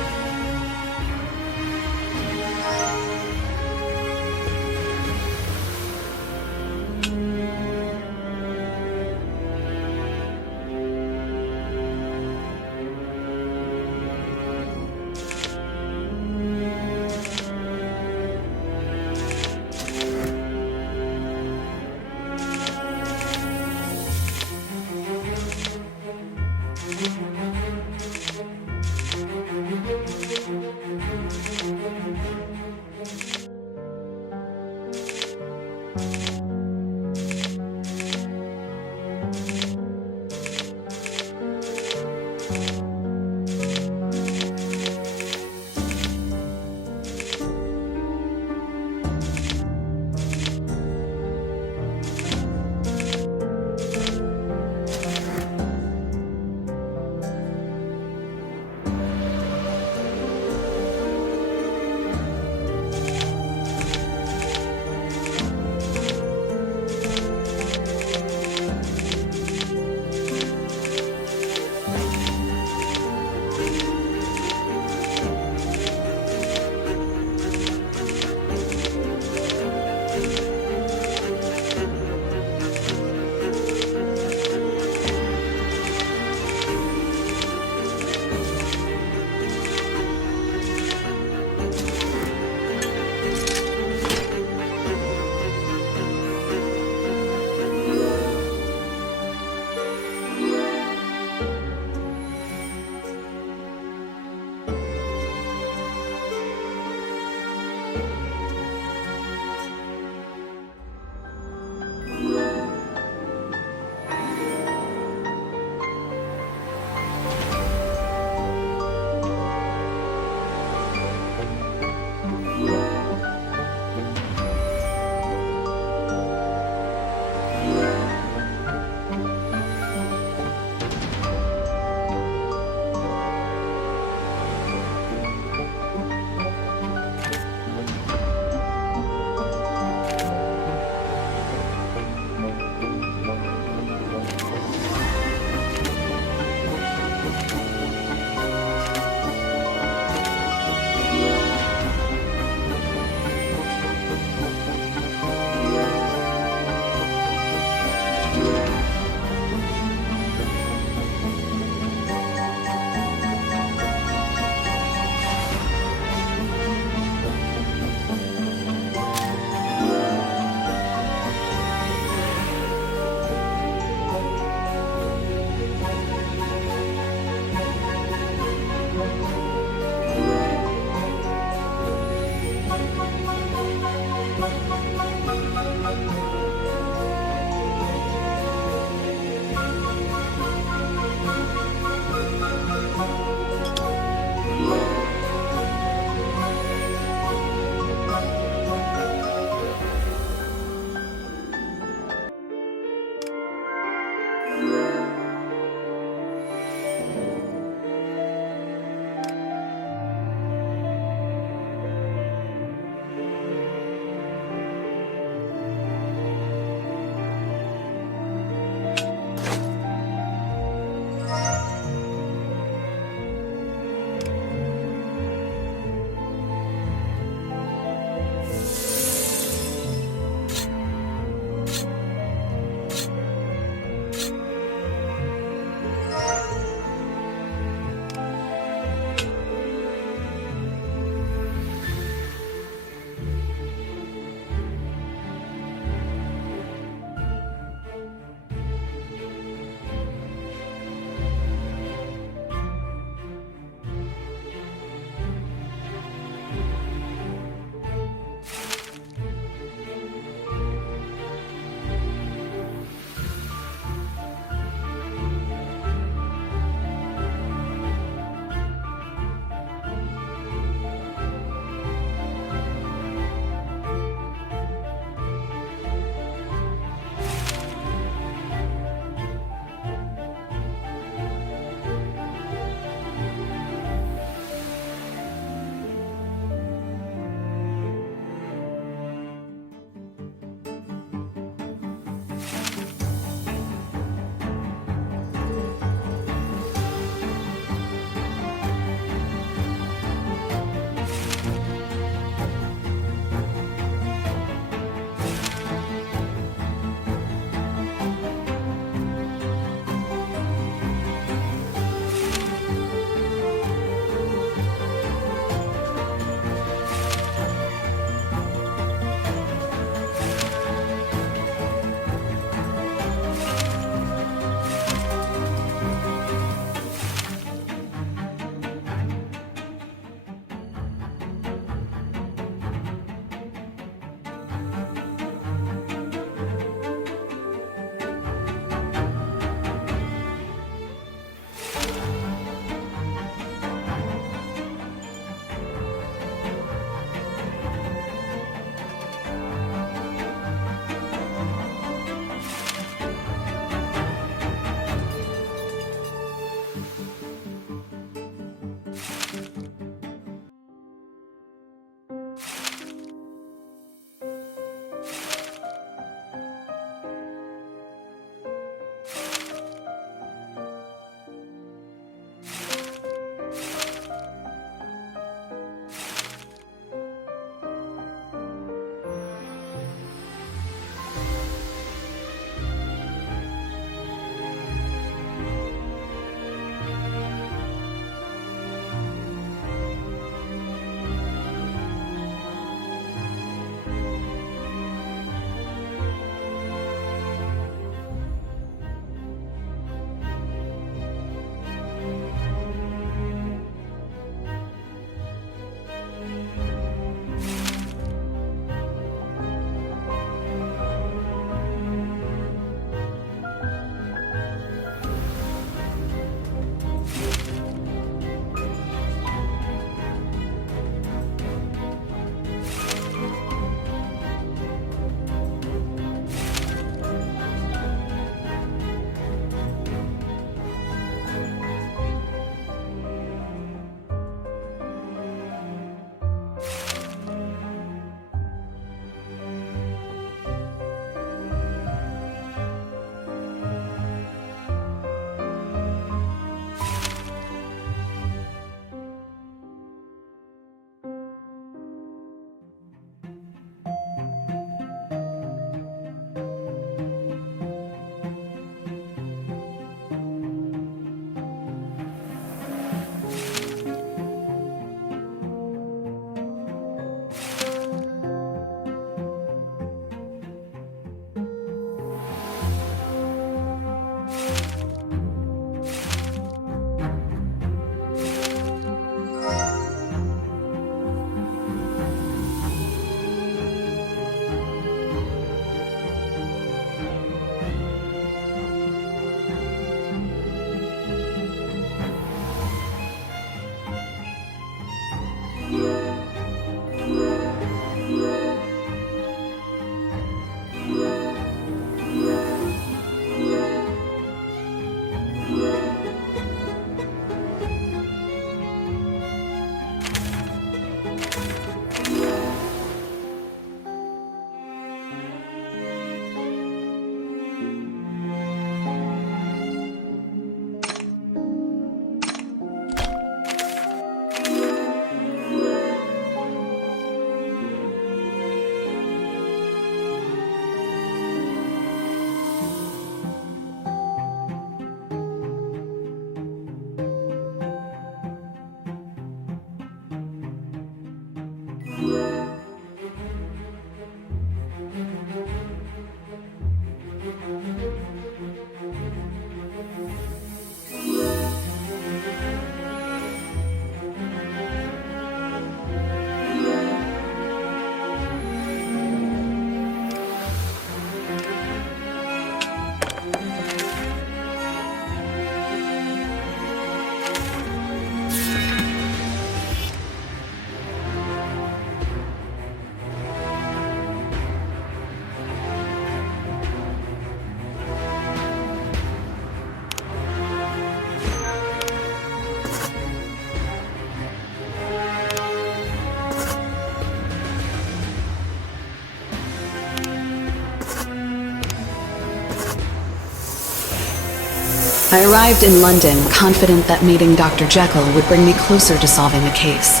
I arrived in London confident that meeting Dr. Jekyll would bring me closer to solving the case.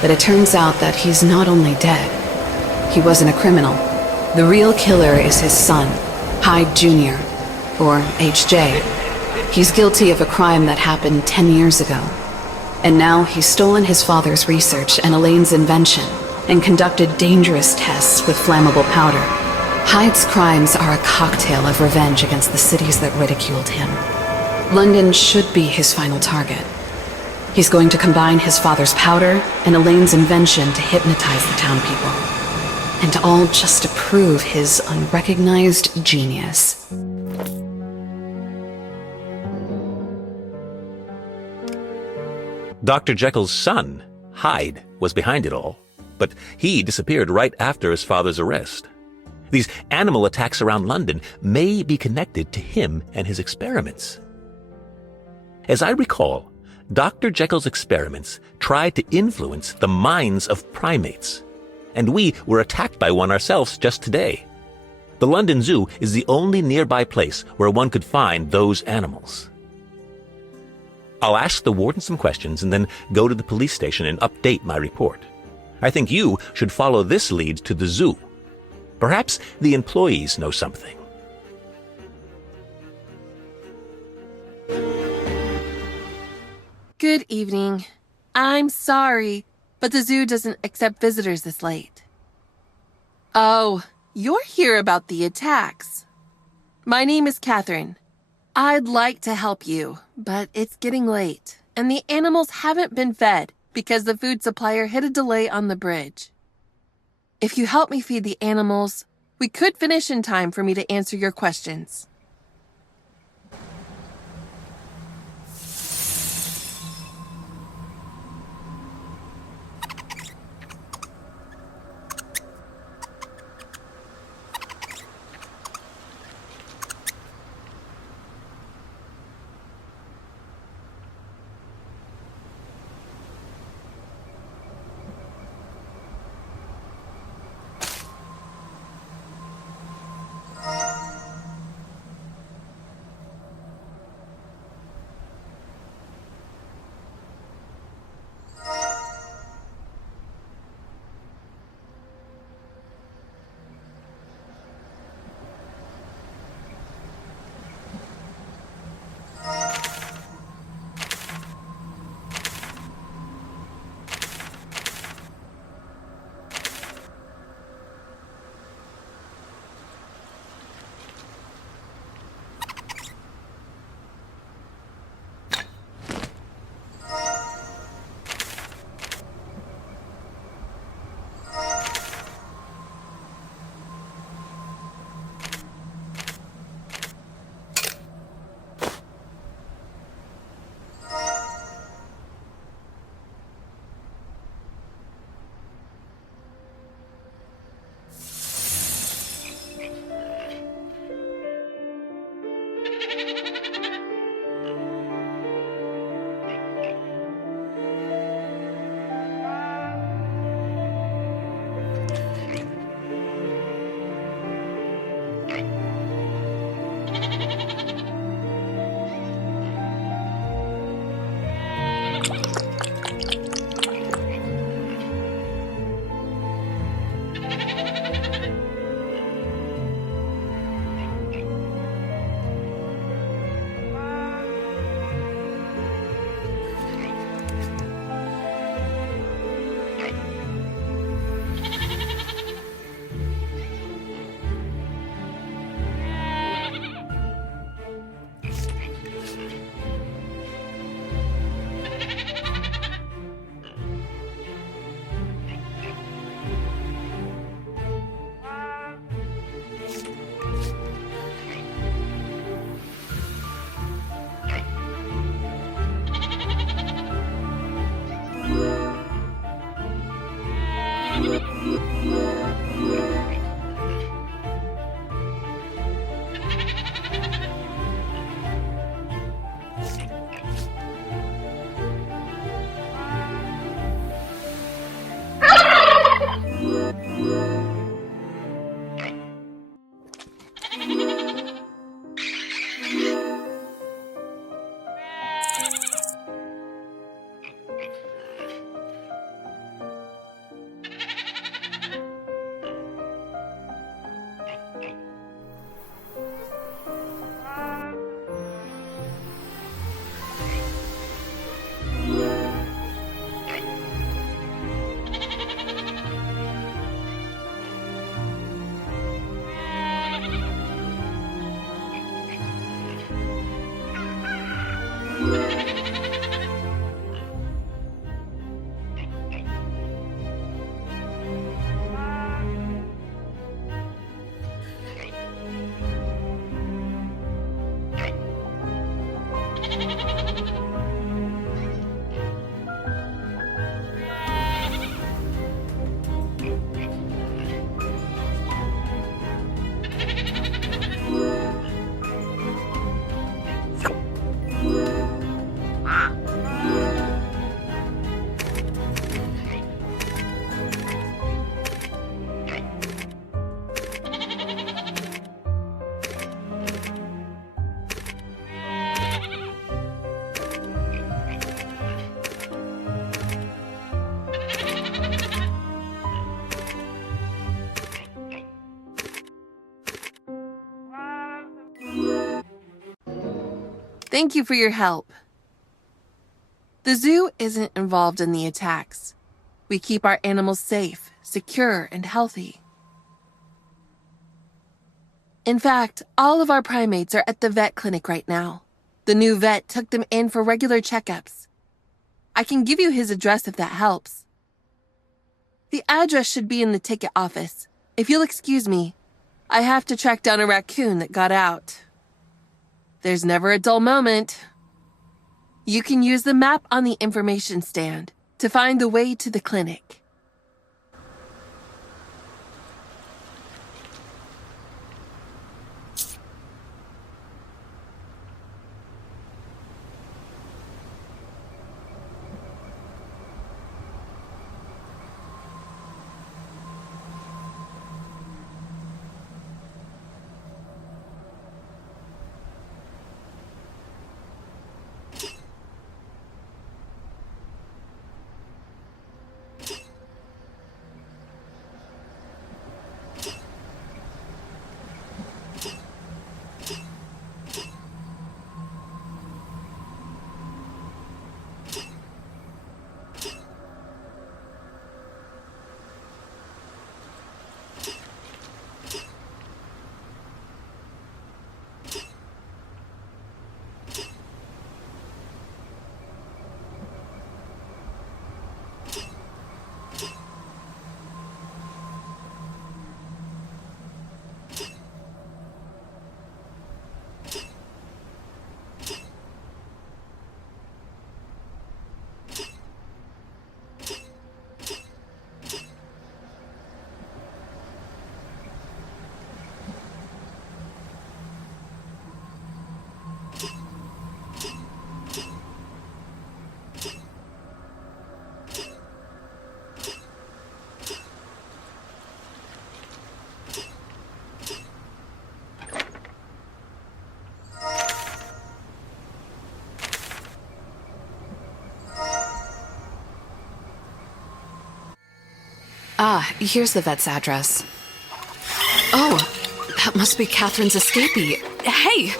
But it turns out that he's not only dead, he wasn't a criminal. The real killer is his son, Hyde Jr., or HJ. He's guilty of a crime that happened 10 years ago. And now he's stolen his father's research and Elaine's invention and conducted dangerous tests with flammable powder. Hyde's crimes are a cocktail of revenge against the cities that ridiculed him. London should be his final target. He's going to combine his father's powder and Elaine's invention to hypnotize the town people. And all just to prove his unrecognized genius. Dr. Jekyll's son, Hyde, was behind it all, but he disappeared right after his father's arrest. These animal attacks around London may be connected to him and his experiments. As I recall, Dr. Jekyll's experiments tried to influence the minds of primates, and we were attacked by one ourselves just today. The London Zoo is the only nearby place where one could find those animals. I'll ask the warden some questions and then go to the police station and update my report. I think you should follow this lead to the zoo. Perhaps the employees know something. Good evening. I'm sorry, but the zoo doesn't accept visitors this late. Oh, you're here about the attacks. My name is Catherine. I'd like to help you, but it's getting late, and the animals haven't been fed because the food supplier hit a delay on the bridge. If you help me feed the animals, we could finish in time for me to answer your questions. Thank you for your help. The zoo isn't involved in the attacks. We keep our animals safe, secure, and healthy. In fact, all of our primates are at the vet clinic right now. The new vet took them in for regular checkups. I can give you his address if that helps. The address should be in the ticket office. If you'll excuse me, I have to track down a raccoon that got out. There's never a dull moment. You can use the map on the information stand to find the way to the clinic. Ah, here's the vet's address. Oh, that must be Catherine's escapee. Hey,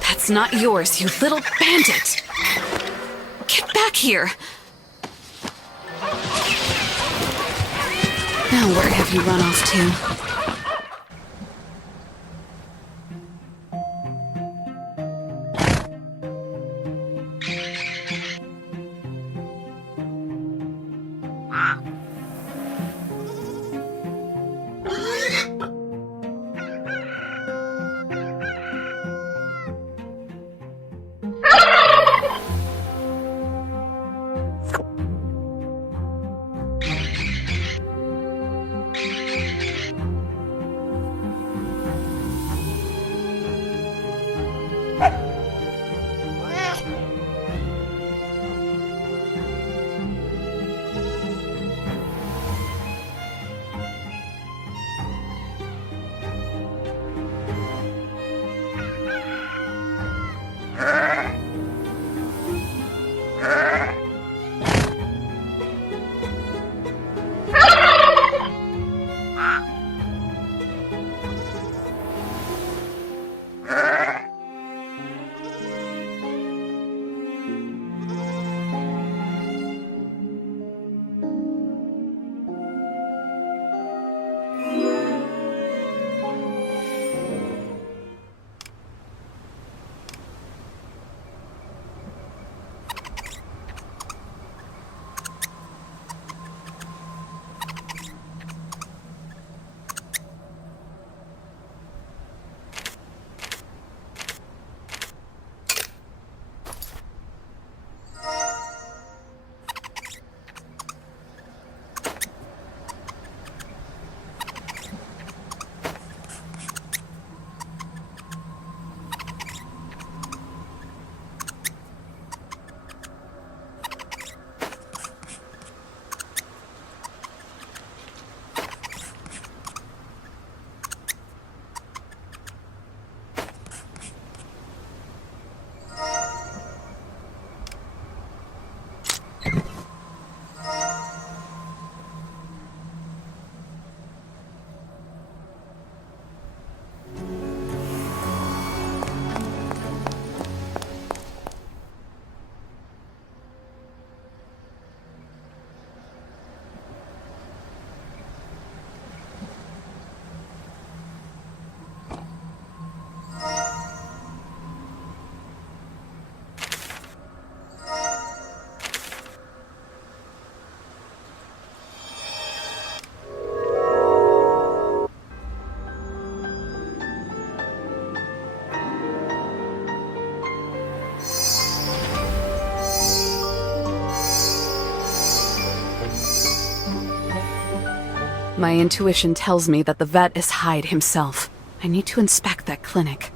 that's not yours, you little bandit. Get back here. Now where have you run off to? My intuition tells me that the vet is Hyde himself. I need to inspect that clinic.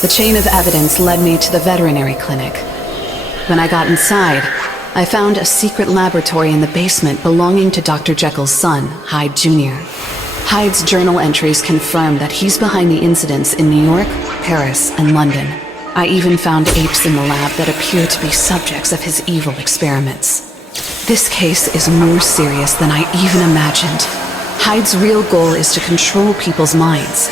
The chain of evidence led me to the veterinary clinic. When I got inside, I found a secret laboratory in the basement belonging to Dr. Jekyll's son, Hyde Jr. Hyde's journal entries confirm that he's behind the incidents in New York, Paris, and London. I even found apes in the lab that appear to be subjects of his evil experiments. This case is more serious than I even imagined. Hyde's real goal is to control people's minds.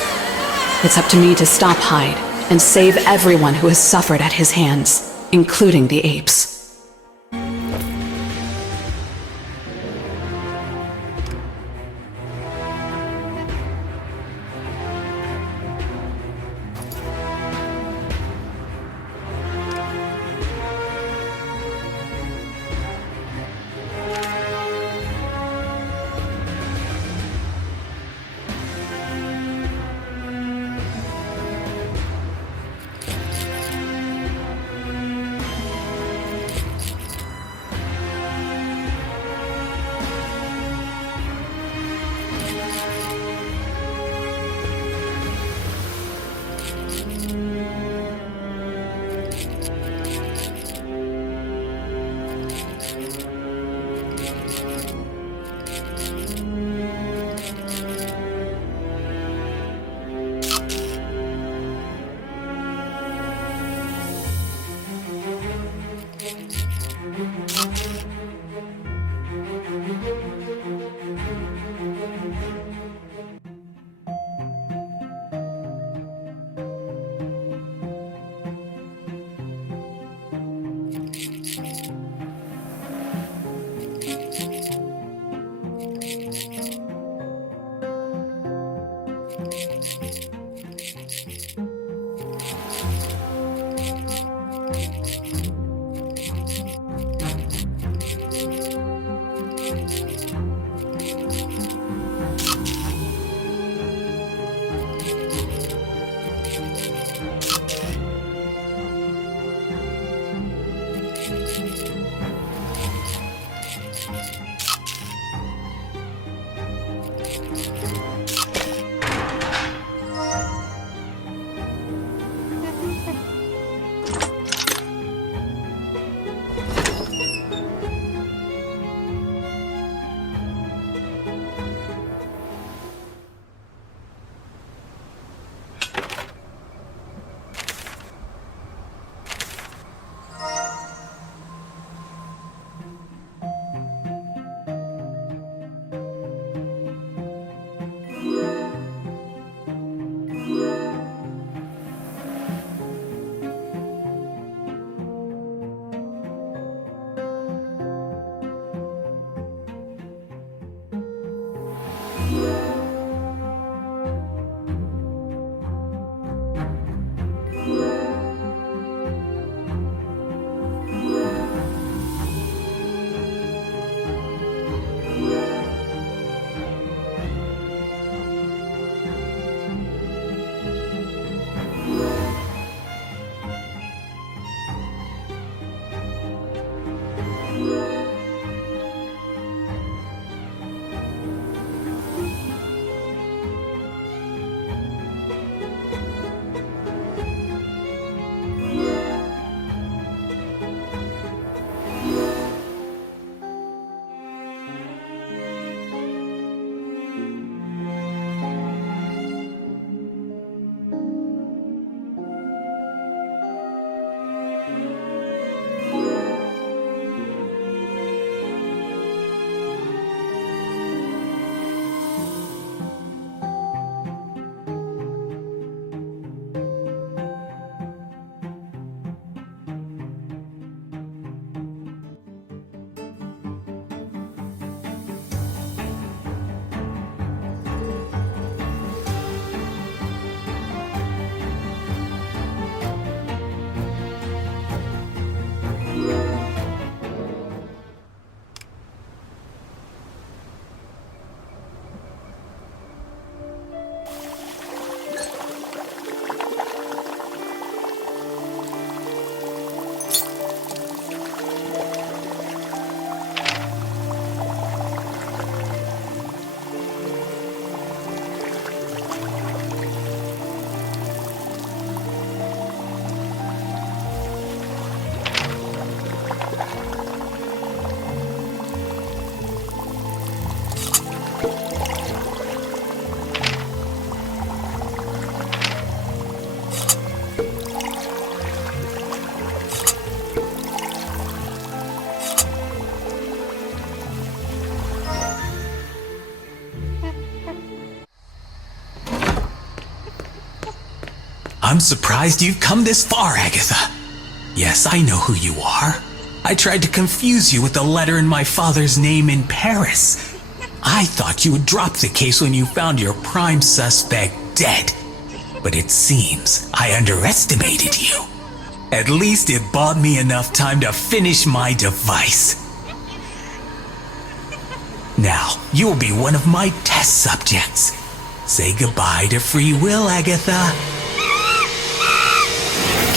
It's up to me to stop Hyde and save everyone who has suffered at his hands, including the apes. I'm surprised you've come this far, Agatha. Yes, I know who you are. I tried to confuse you with the letter in my father's name in Paris. I thought you would drop the case when you found your prime suspect dead. But it seems I underestimated you. At least it bought me enough time to finish my device. Now, you'll be one of my test subjects. Say goodbye to free will, Agatha.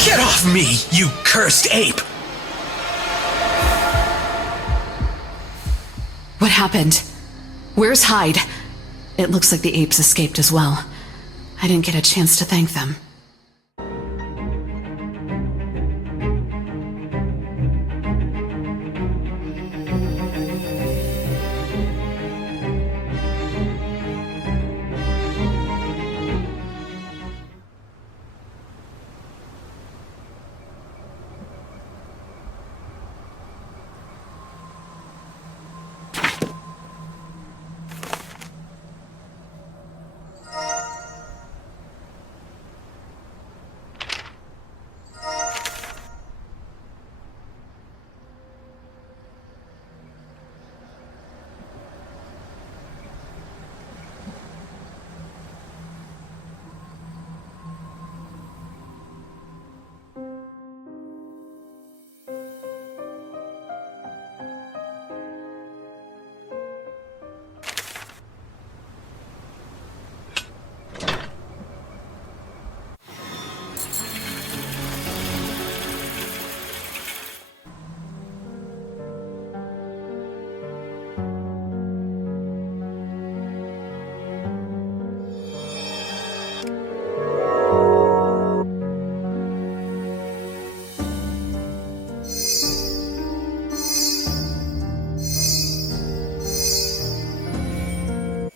Get off me, you cursed ape! What happened? Where's Hyde? It looks like the apes escaped as well. I didn't get a chance to thank them.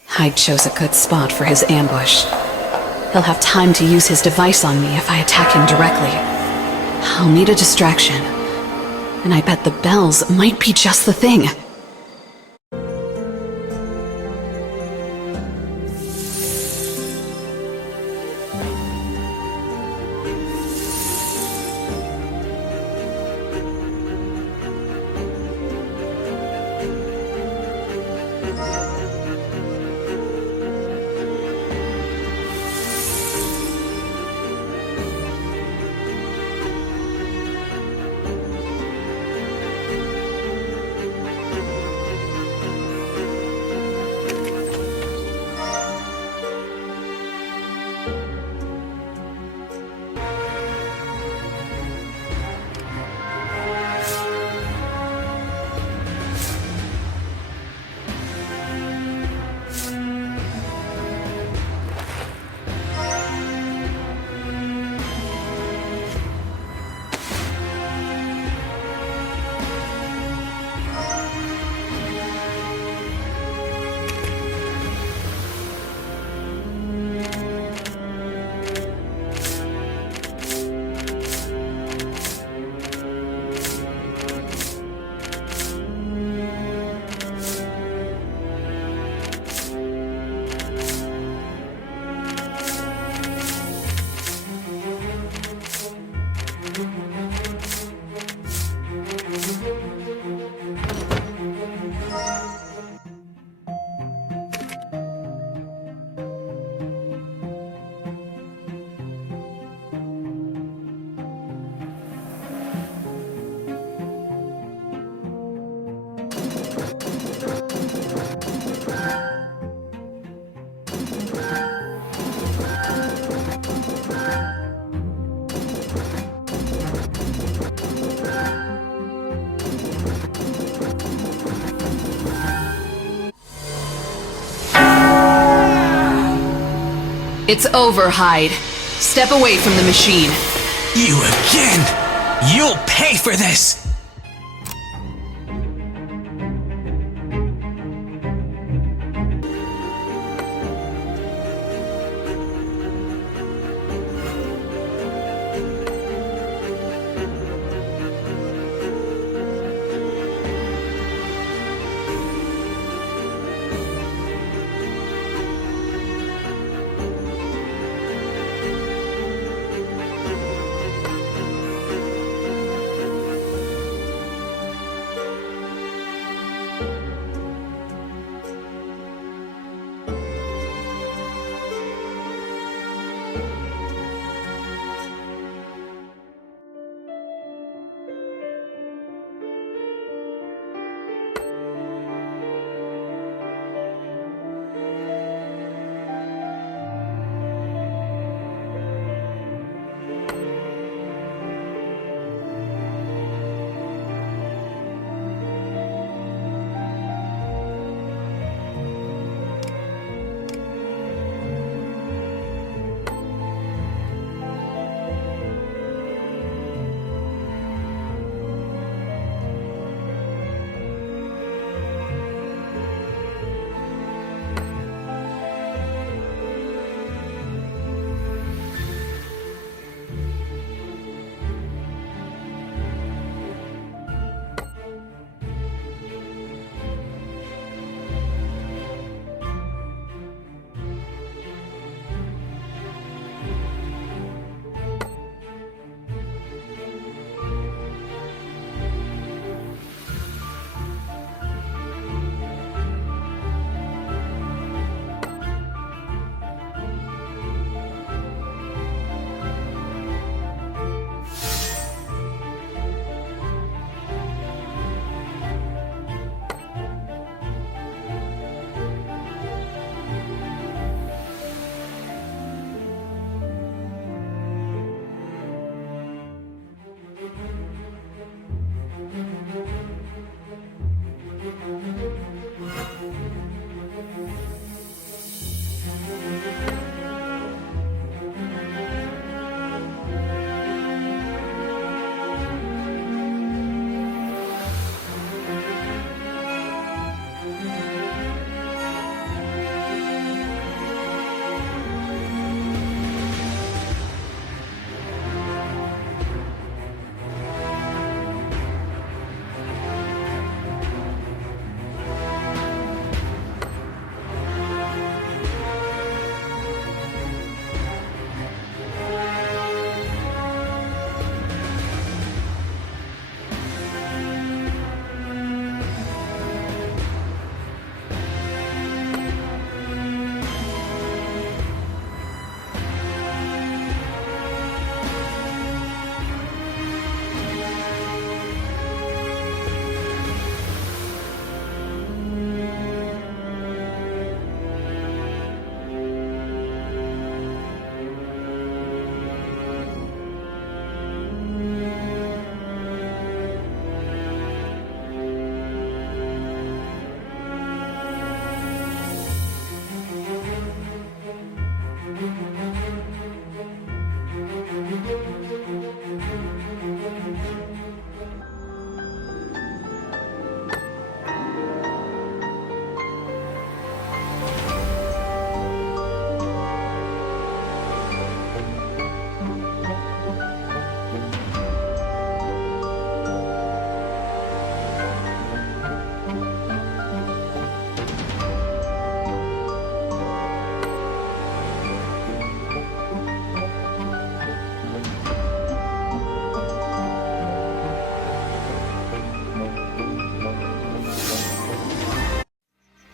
Hyde chose a good spot for his ambush. He'll have time to use his device on me if I attack him directly. I'll need a distraction. And I bet the bells might be just the thing. It's over, Hyde. Step away from the machine. You again! You'll pay for this!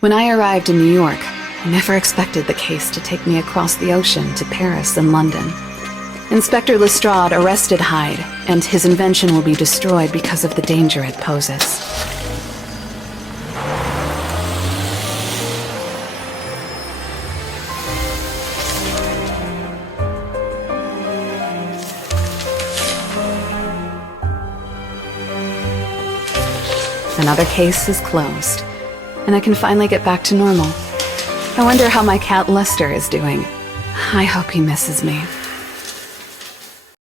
When I arrived in New York, I never expected the case to take me across the ocean to Paris and London. Inspector Lestrade arrested Hyde, and his invention will be destroyed because of the danger it poses. Another case is closed, and I can finally get back to normal. I wonder how my cat Lester is doing. I hope he misses me.